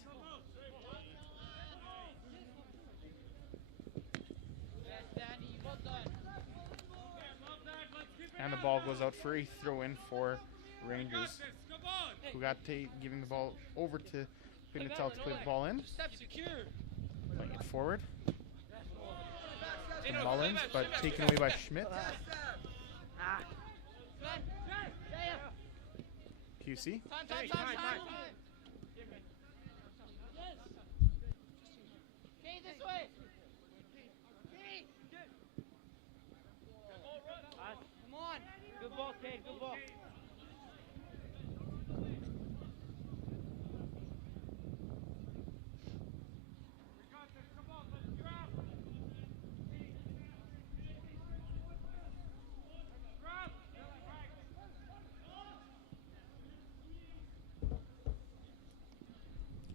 And the ball goes out for a throw-in for Rangers, who got giving the ball over to Pinatel to play the ball in. Playing it forward. from Mullins, but taken away by Schmidt. QC. Time. Okay, this way. Come on. Good ball, Kate. Good ball.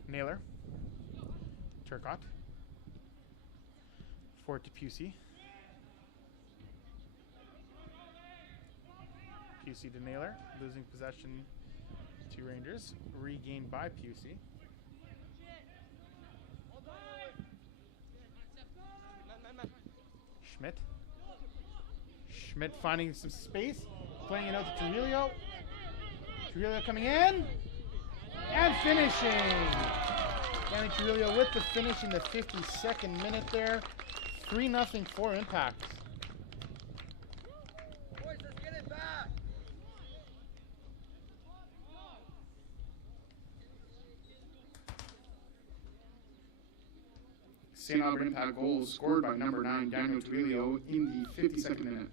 Naylor. Turcotte. Forward to Pusey. Pusey to Naylor. Losing possession to Rangers. Regained by Pusey. Schmidt. Schmidt finding some space. Playing it out to Trujillo. Trujillo coming in. And finishing. Danny Trujillo with the finish in the 52nd minute there. 3-0 for Impact. Boys, let's get it back. St. Albert Impact goal scored by number 9, Daniel Trujillo, in the 52nd minute.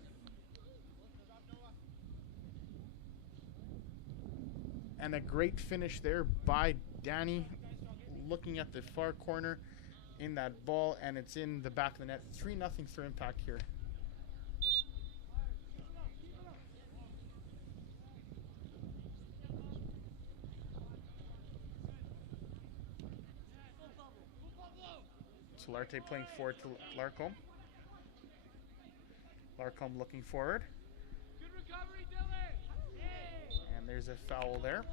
And a great finish there by Danny, looking at the far corner in that ball, and it's in the back of the net. 3-0 for Impact here. Solarte playing forward to Larcombe. Larcombe looking forward. Good recovery, Dylan. And there's a foul there.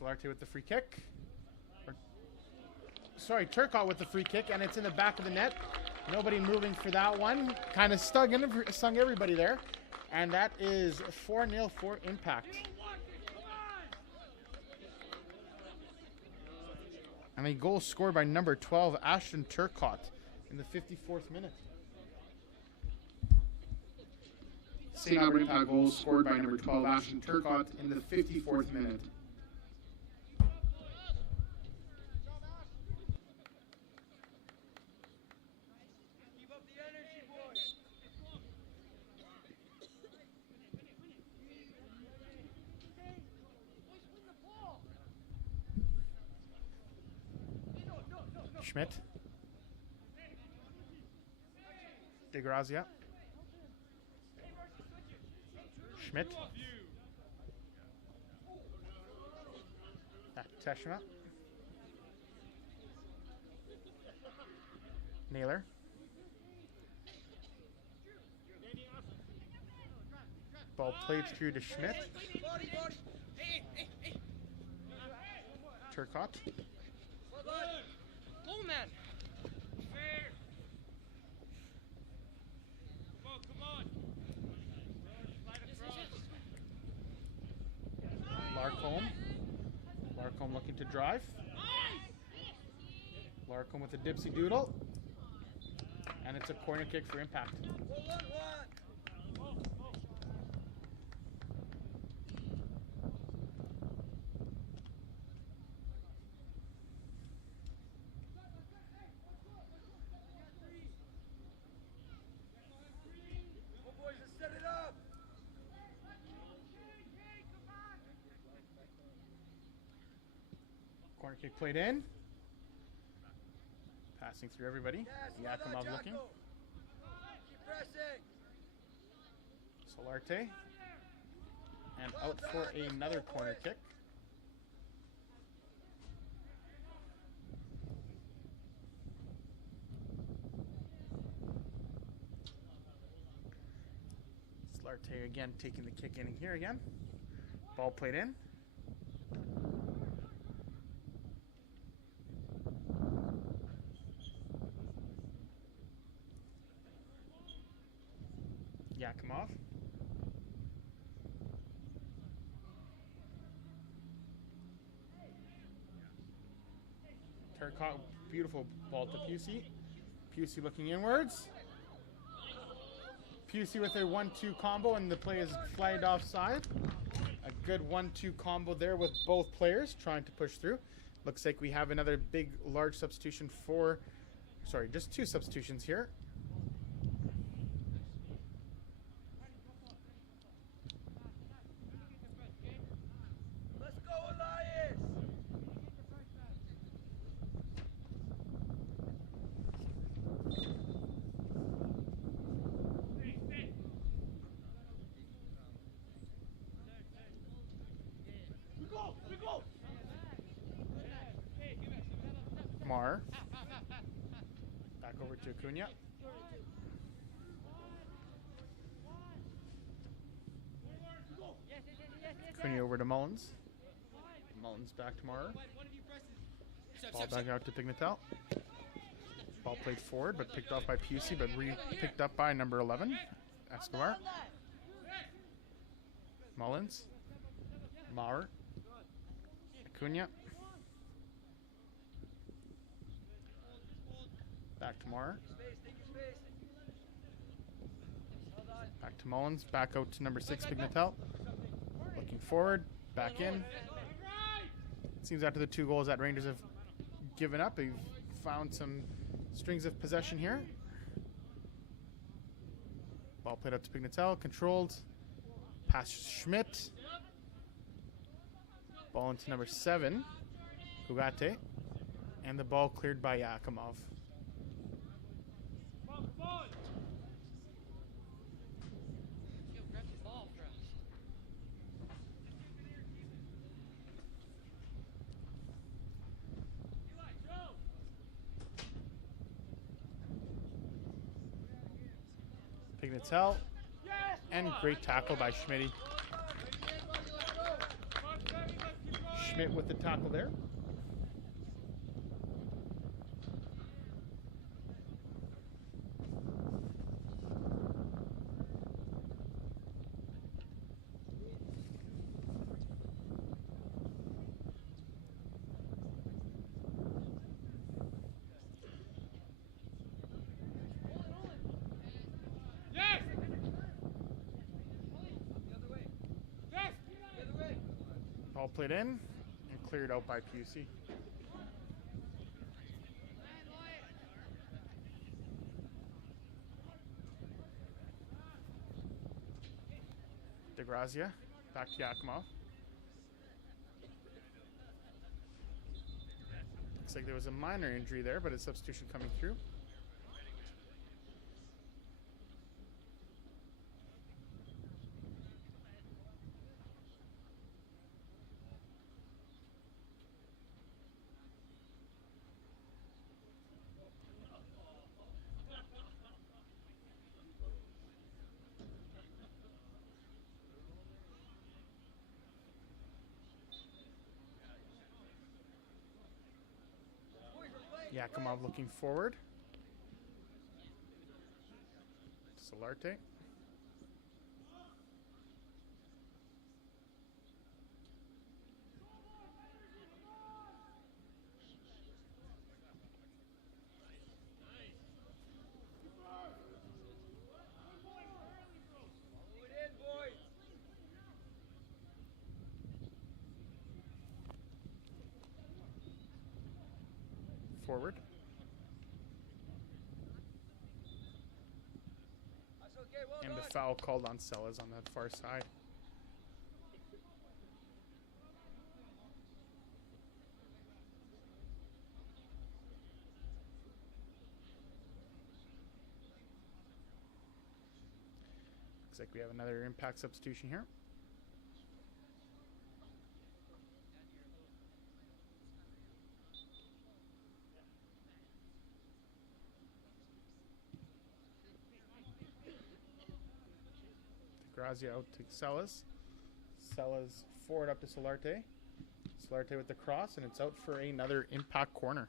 Solarte with the free kick. Turcotte with the free kick, and it's in the back of the net. Nobody moving for that one. Kind of stung everybody there. And that is 4-0 for Impact. And a goal scored by number 12, Ashton Turcotte, in the 54th minute. St. Albert Impact goal scored by number 12, Ashton Turcotte, in the 54th minute. Schmidt. De Grazia. Schmidt. Teshima. Naylor. Ball played through to Schmidt. Turcotte. Go, man. Come on. Larcombe looking to drive. Larcombe with a dipsy doodle. And it's a corner kick for Impact. Corner kick played in. Passing through everybody. Yakimov looking. Solarte. And out for another corner kick. Solarte again taking the kick in here again. Ball played in. Yakimov. Turcotte, beautiful ball to Pusey. Pusey looking inwards. Pusey with a 1-2 combo, and the play is flagged offside. A good 1-2 combo there with both players trying to push through. Looks like we have another big, large substitution for... Sorry, just 2 substitutions here. Mar. Back over to Acuna. Acuna over to Mullins. Mullins back to Mar. Ball back out to Pignatel. Ball played forward, but picked off by Pusey, but picked up by number 11, Escobar. Mullins. Mar. Acuna. Back to Mar. Back to Mullins. Back out to number 6, Pignatel. Looking forward. Back in. Seems after the 2 goals that Rangers have given up, they've found some strings of possession here. Ball played up to Pignatel. Controlled. Pass Schmidt. Ball into number 7, Kugate. And the ball cleared by Yakimov. Pignatel, and great tackle by Schmidt. Schmidt with the tackle there. Ball played in and cleared out by Pusey. DeGrazia back to Yakimov. Looks like there was a minor injury there, but a substitution coming through. Yakimov looking forward. Solarte. Forward. And the foul called on Sellas on that far side. Looks like we have another impact substitution here. Grazia out to Sellas. Sellas forward up to Solarte. Solarte with the cross, and it's out for another impact corner.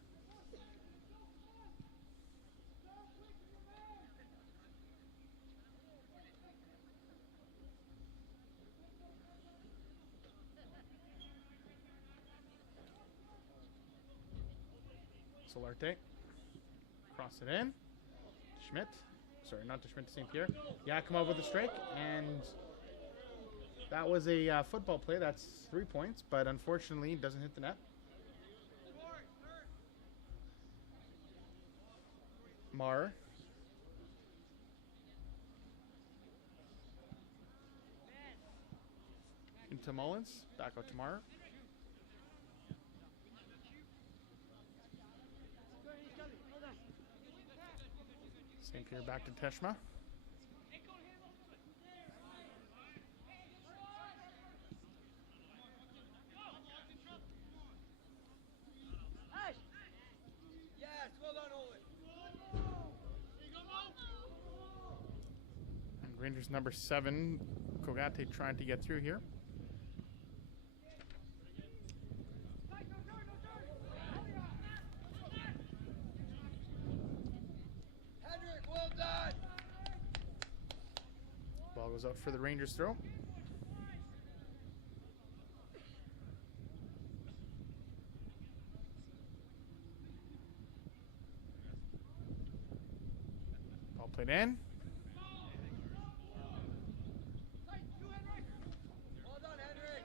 Solarte. Cross it in. Schmidt. Sorry, not to Schmidt, to St. Pierre. Yakimov with a strike, and that was a football play. That's 3 points, but unfortunately doesn't hit the net. Mar. Into Mullins. Back out to Mar. St. Pierre back to Teshma. Yes, well done, Owen. And Rangers number 7, Kogate trying to get through here. Hendrick, well done. Ball goes out for the Rangers throw. Ball played in. Well done, Hendrick.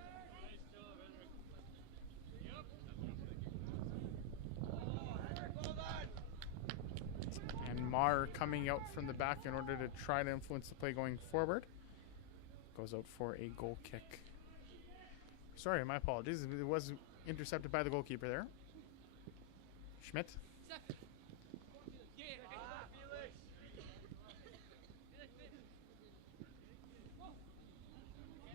Hendrick, well done. And Mar coming out from the back in order to try to influence the play going forward. Goes out for a goal kick. Sorry, my apologies. It was intercepted by the goalkeeper there. Schmidt.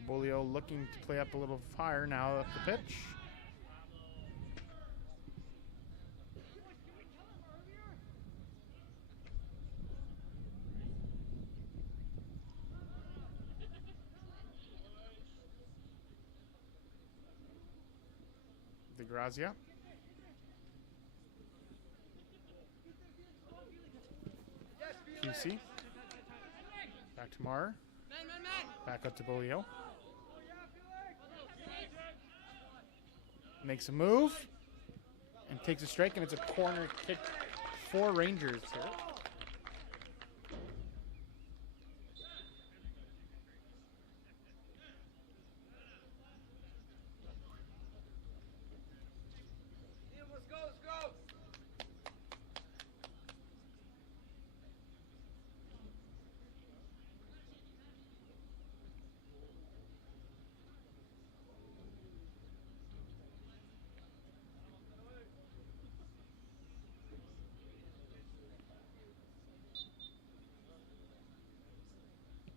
Bolio looking to play up a little higher now up the pitch. De Grazia. QC. Back to Mar. Back up to Bolio. Makes a move and takes a strike, and it's a corner kick for Rangers here. Let's go, let's go.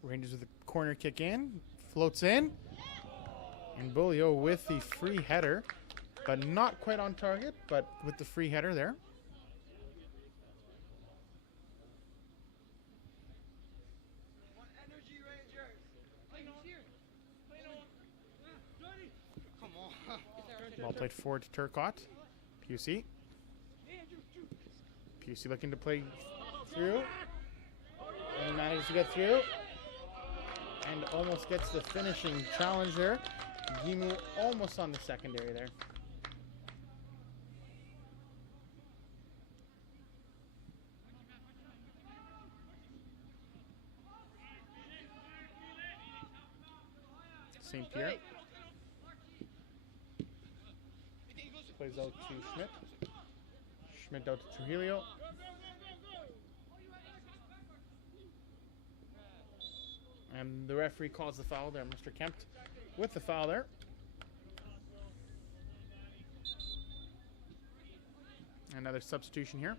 Rangers with a corner kick in, floats in, and Bolio with the free header, but not quite on target, but with the free header there. Energy, Rangers. Come on. Ball played forward to Turcotte. Pusey. Pusey looking to play through, and manages to get through, and almost gets the finishing challenge there. Gimu almost on the secondary there. St. Pierre plays out to Schmidt. Schmidt out to Trujillo. And the referee calls the foul there, Mr. Kemp with the foul there. Another substitution here.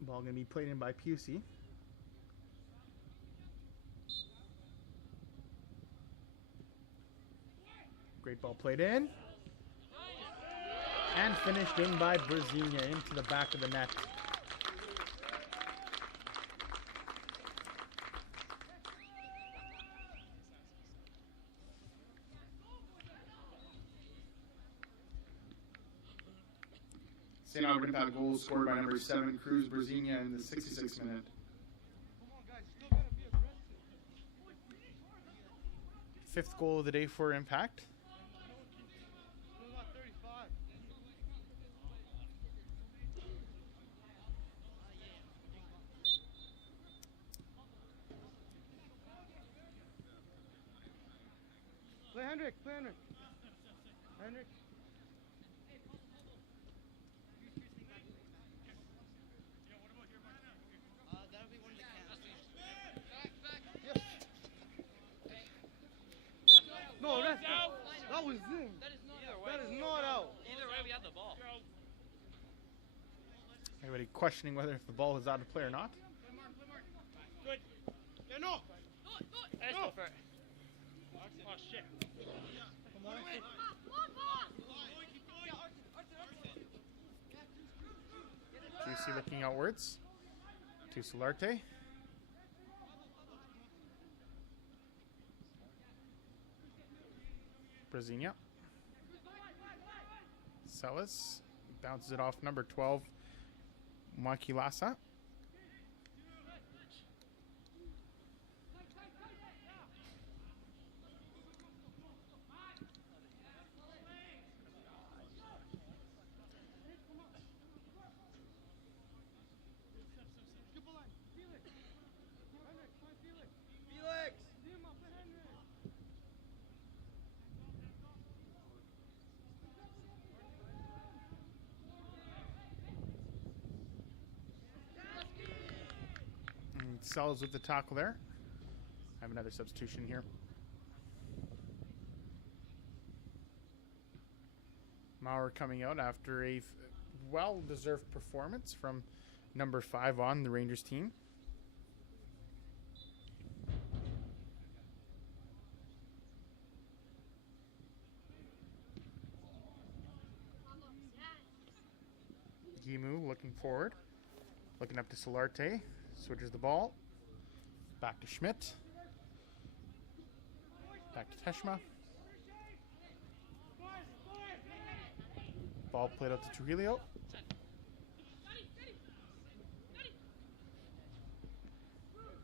Ball going to be played in by Pusey. Great ball played in. And finished in by Brzezinha into the back of the net. St. Albert Impact goal scored by number 7, Cruz Brzezinha in the 66th minute. Fifth goal of the day for Impact. Play Hendrick. Hendrick. That'll be one of the cans. No, that's out. That was in. That is not out. Either way, we have the ball. Everybody questioning whether if the ball is out of play or not. Good. Yeah, no. Let's go for it. Oh, shit. Come on. Juicy looking outwards to Solarte. Brzezinha. Celis bounces it off number 12, Makilasa. Sells with the tackle there. I have another substitution here. Maurer coming out after a well-deserved performance from number 5 on the Rangers team. Gimu looking forward. Looking up to Solarte. Switches the ball. Back to Schmidt. Back to Teshma. Ball played out to Trujillo.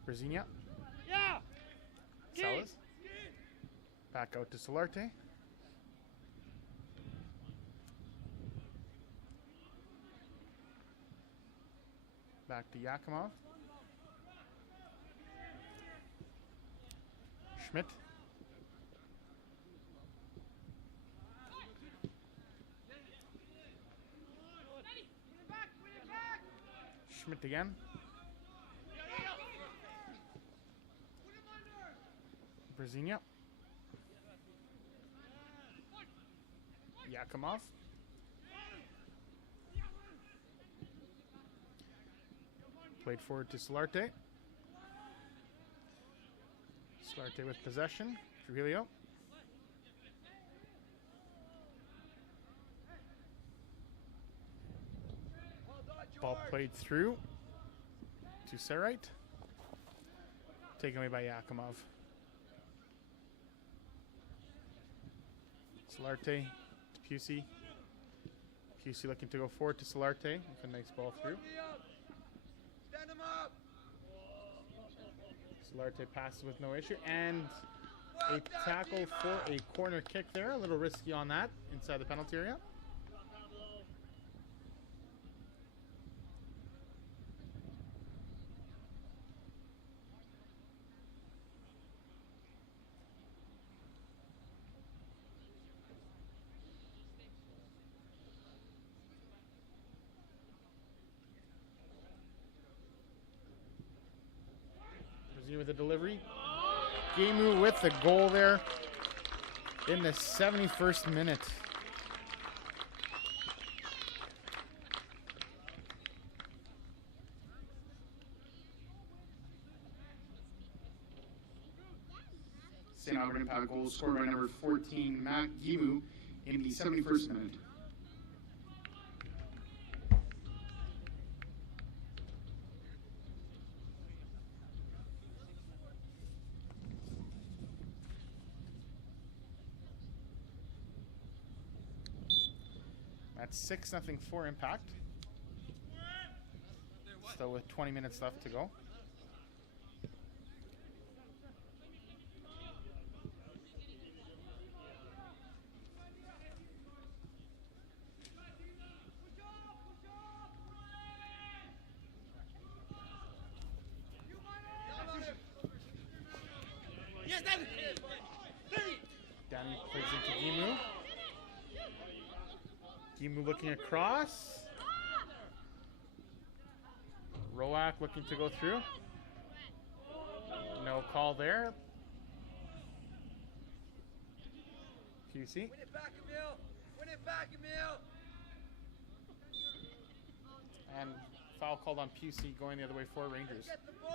Brzezinha. Yeah. Salas. Back out to Solarte. Back to Yakimov. Schmidt. Schmidt again. Brzezinha. Yakimov. Played forward to Solarte. Solarte with possession. Trujillo. Ball played through to Serite. Taken away by Yakimov. Solarte to Pusey. Pusey looking to go forward to Solarte with a nice ball through. Stand him up. Solarte passes with no issue, and a tackle for a corner kick there. A little risky on that inside the penalty area. With the delivery. Gimu with the goal there in the 71st minute. St. Albert Impact goal scored by number 14, Matt Gimu, in the 71st minute. That's 6-0 for Impact. Still with 20 minutes left to go. Danny plays into Gimu. Gimu looking across. Roak looking to go through. No call there. QC. Win it back, Emil! Win it back, Emil! And foul called on PUC going the other way for Rangers. Get the ball!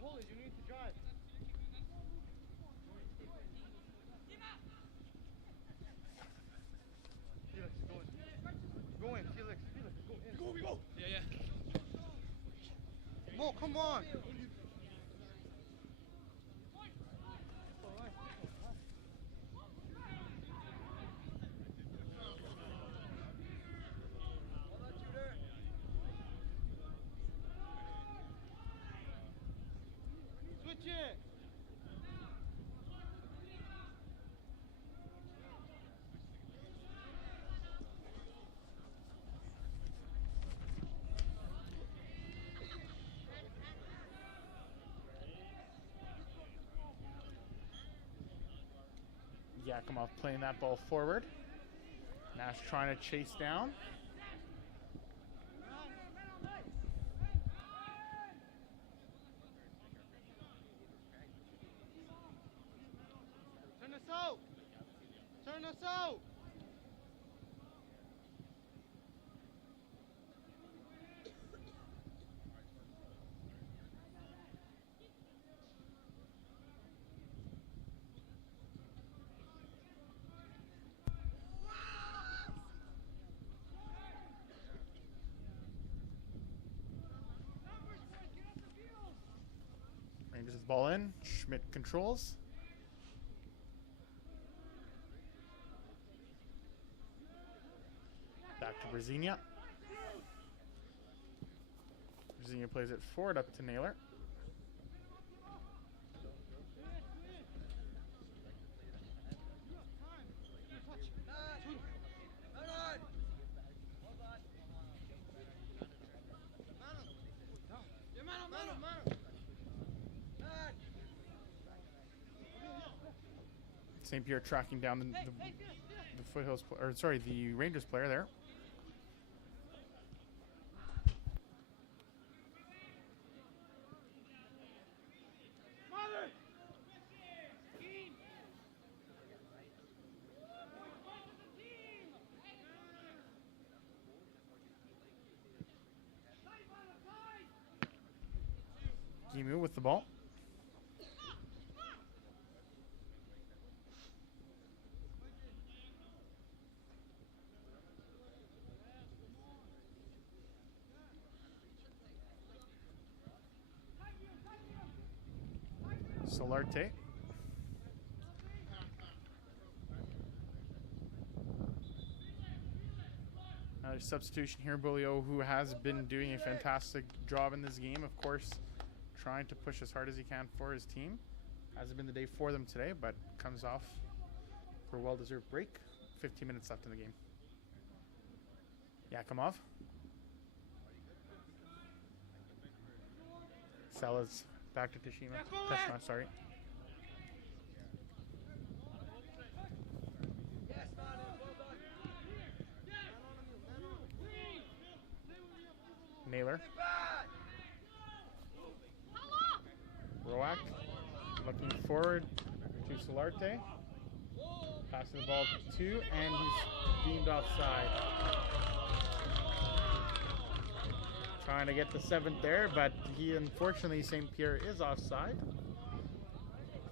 Hold it, you need to drive. Felix, go in, Felix, go in. Go! Yeah. Mo, come on! Yakimov playing that ball forward. Nash trying to chase down. Turn us out! Turn us out! Rangers with the ball in. Schmidt controls. Back to Brzezinha. Brzezinha plays it forward up to Naylor. St. Pierre tracking down the Foothills, or sorry, the Rangers player there. Gimu with the ball. Solarte. Another substitution here, Bulio, who has been doing a fantastic job in this game, of course, trying to push as hard as he can for his team. Hasn't been the day for them today, but comes off for a well-deserved break. 15 minutes left in the game. Yakimov. Sala's back to Tashima. Teshima, sorry. Naylor. Roak looking forward to Solarte. Passing the ball to 2, and he's deemed offside. Trying to get the 7th there, but he, unfortunately, St. Pierre is offside.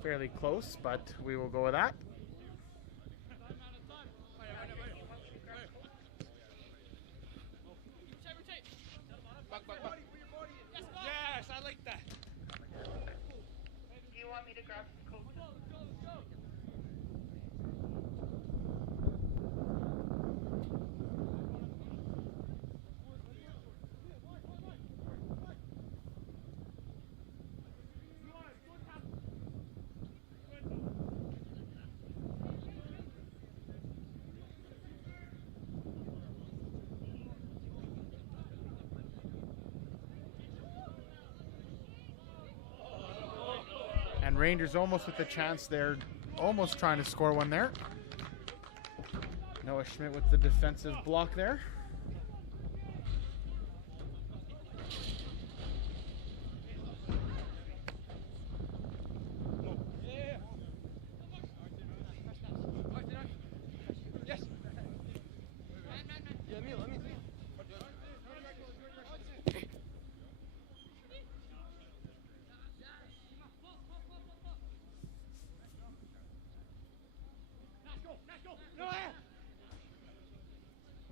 Fairly close, but we will go with that. Yes, I like that. Do you want me to grab some coke? And Rangers almost with the chance there, almost trying to score one there. Noah Schmidt with the defensive block there. Yes. Yeah, me.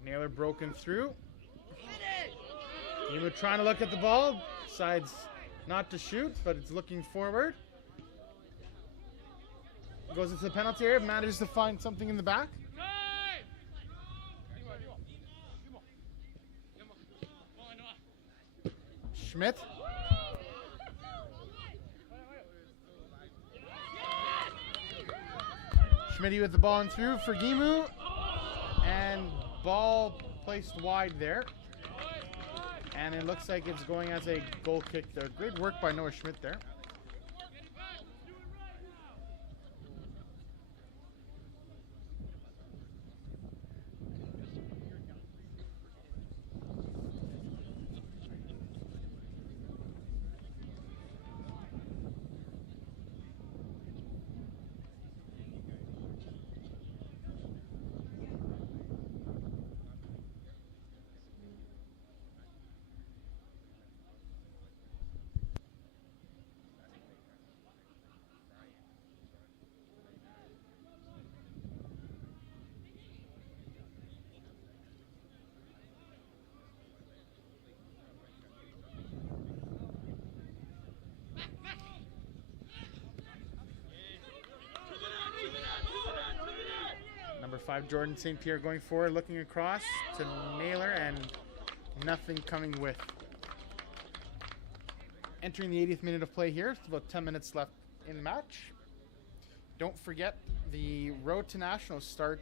Naylor broken through. Emu trying to look at the ball. Decides not to shoot, but it's looking forward. Goes into the penalty area, manages to find something in the back. Schmidt. Schmitty with the ball and through for Gimu. And ball placed wide there. And it looks like it's going as a goal kick there. Great work by Noah Schmidt there. Number 5, Jordan St. Pierre going forward, looking across to Naylor, and nothing coming with. Entering the 80th minute of play here. It's about 10 minutes left in the match. Don't forget the Road to Nationals start.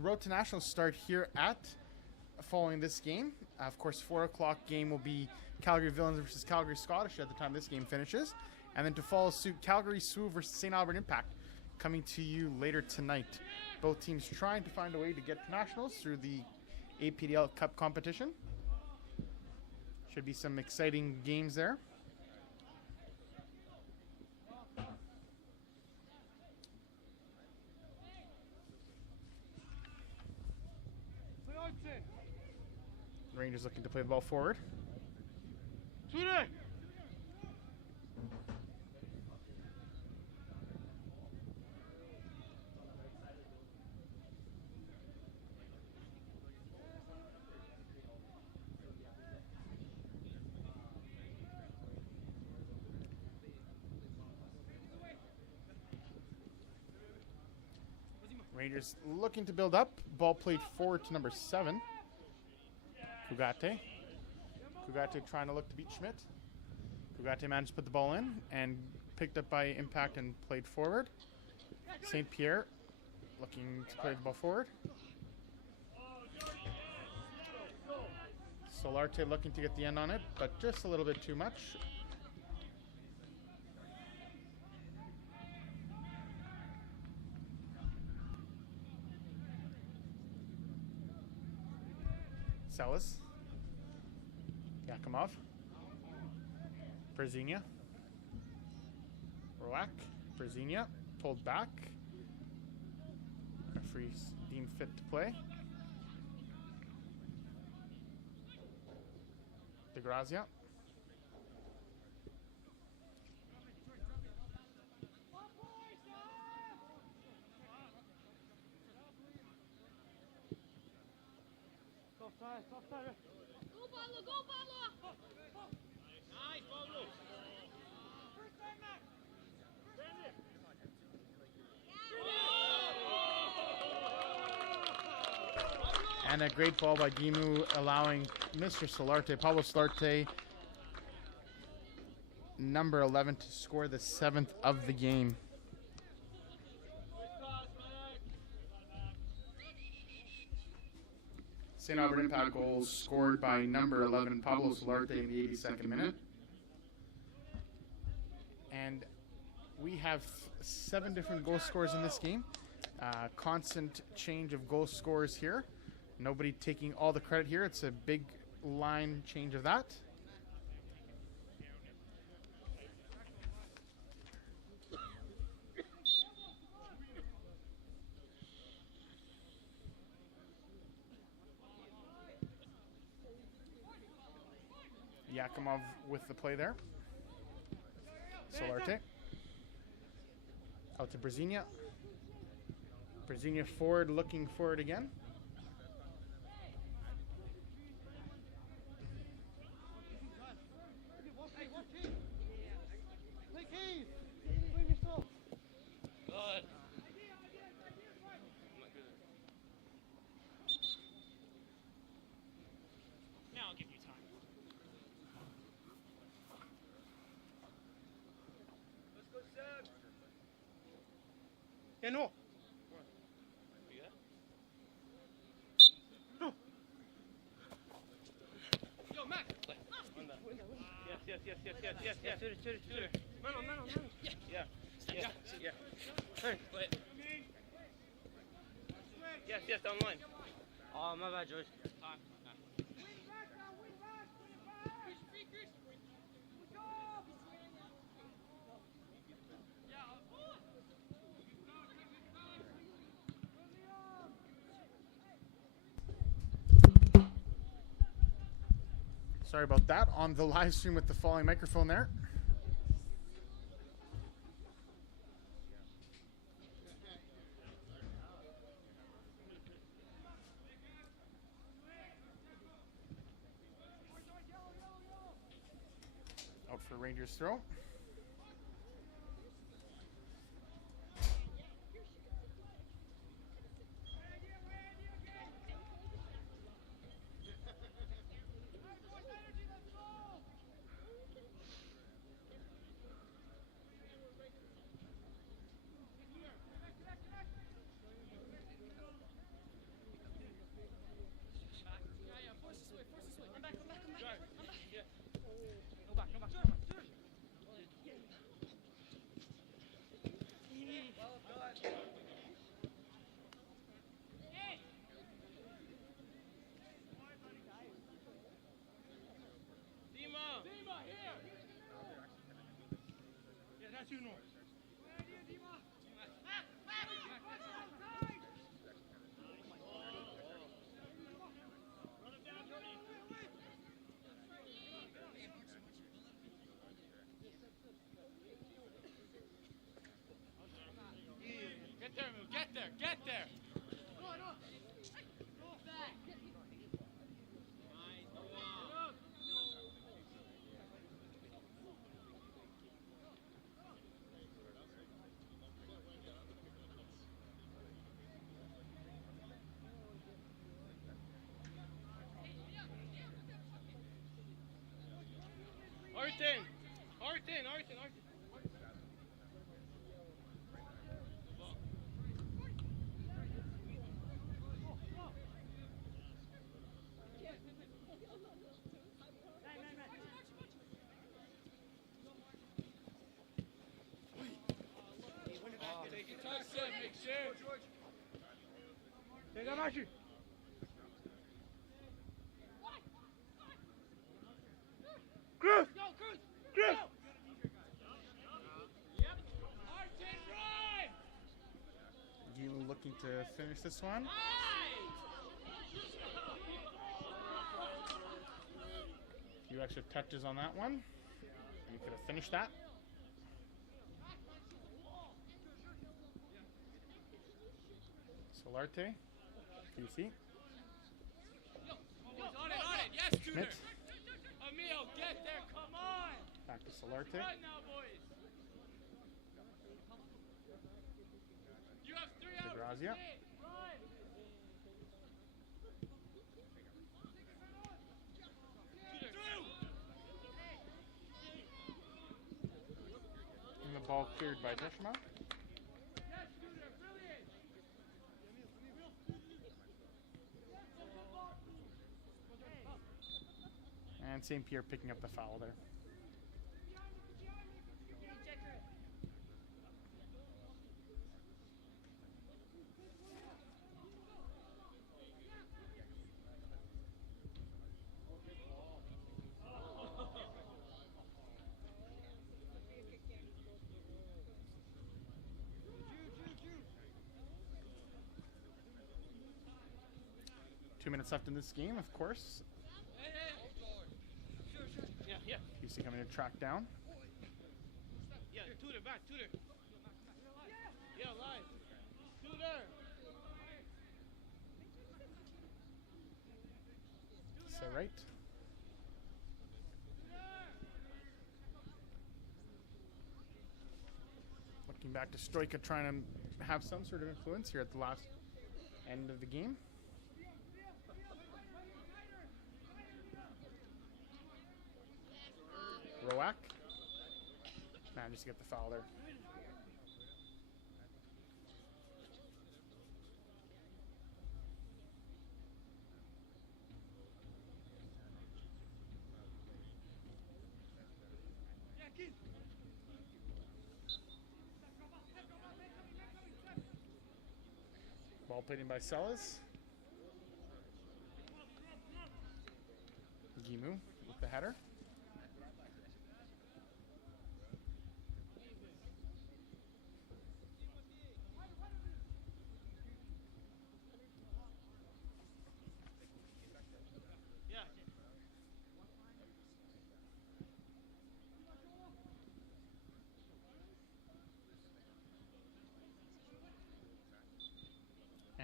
Road to Nationals start here at following this game. Of course, 4 o'clock game will be Calgary Villains versus Calgary Scottish at the time this game finishes, and then to follow suit, Calgary Sioux versus St. Albert Impact coming to you later tonight. Both teams trying to find a way to get to Nationals through the APDL Cup competition. Should be some exciting games there. Rangers looking to play the ball forward. Rangers looking to build up. Ball played forward to number 7. Kugate. Kugate trying to look to beat Schmidt. Kugate managed to put the ball in, and picked up by Impact and played forward. St. Pierre looking to play the ball forward. Solarte looking to get the end on it, but just a little bit too much. Salas. Yakimov. Brzezinia. Roak. Brzezinia. Pulled back. Referee's deemed fit to play. DeGrazia. Go, Pablo! Go, Pablo! Nice, Pablo! First time, Max! And a great ball by Gimu, allowing Mr. Solarte, Pablo Solarte, number 11, to score the 7th of the game. St. Albert Impact goals scored by number 11, Pablo Solarte, in the 82nd minute. And we have 7 different goal scorers in this game. Constant change of goal scorers here. Nobody taking all the credit here. It's a big line change of that. Yakimov with the play there. Solarte. Out to Brzezinia. Brzezinia forward, looking forward again. Yeah, no. Yo, Max! Yes. Shoot it. Man on. Yeah. Turn. Play it. Yes, down the line. Oh, my bad, George. Time. Sorry about that. On the live stream with the falling microphone there. Out for Rangers throw. Get there. Artin. Kashi. Chris! Chris! You looking to finish this one? A few extra touches on that one. You could have finished that. Solarte, PC. On it, yes, Schmidt. Emil, get there, come on! Back to Solarte. Run now, boys! You have 3 hours. DeGrazia. Run! And the ball cleared by Teshima. Yes, Scooter, brilliant! And St. Pierre picking up the foul there. Two minutes left in this game, of course. Yeah. PC coming to track down. Yeah, Tudor, back, Tudor. Yeah, live. Tudor. So right. Looking back to Stoika, trying to have some sort of influence here at the last end of the game. Roak. Managed to get the foul there. Ball played in by Sellas. Gimu with the header.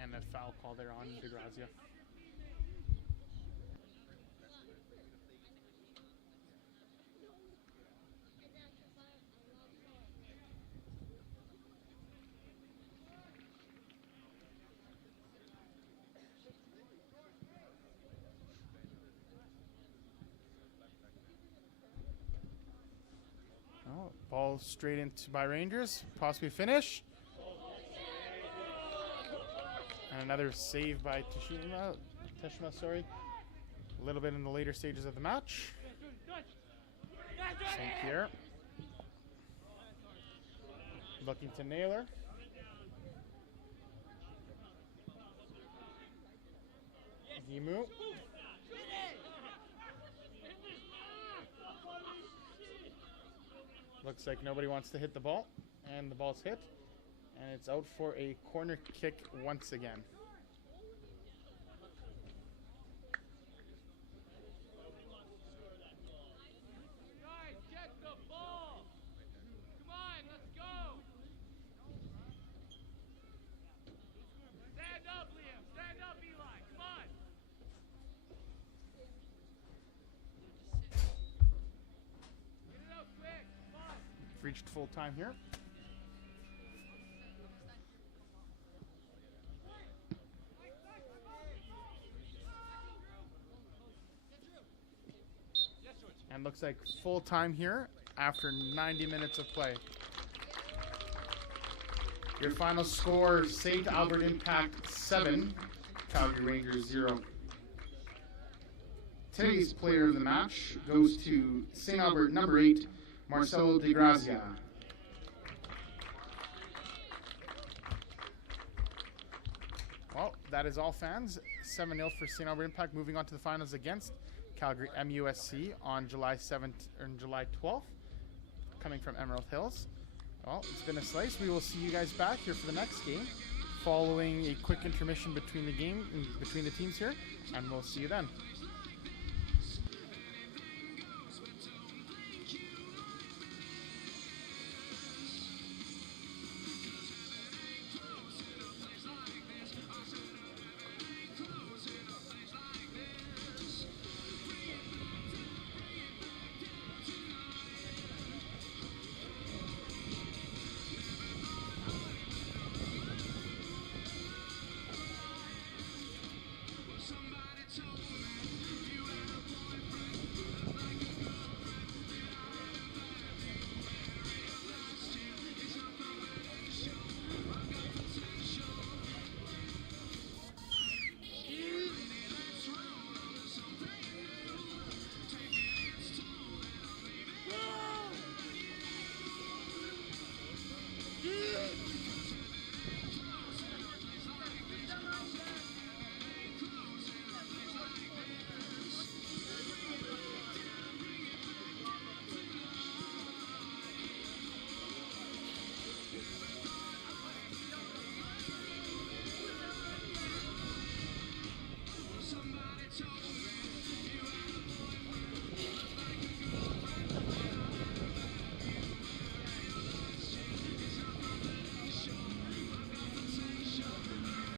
And that foul call there on DeGrazia. Oh, ball straight into by Rangers, possibly finish. And another save by Teshima, sorry. A little bit in the later stages of the match. St. Pierre. Looking to Naylor. Gimu. Looks like nobody wants to hit the ball. And the ball's hit. And it's out for a corner kick once again. Guys, get the ball! Come on, let's go! Stand up, Liam! Stand up, Eli! Come on! Get it out quick! Come on! Reached full time here. And looks like full time here after 90 minutes of play. Your final score, St. Albert Impact 7, Calgary Rangers 0. Today's player of the match goes to St. Albert number 8, Marcelo DeGrazia. Well, that is all, fans. 7-0 for St. Albert Impact, moving on to the finals against Calgary MUSC on July 7th and July 12th, coming from Emerald Hills. Well, it's been a slice. We will see you guys back here for the next game, following a quick intermission between the teams here, and we'll see you then.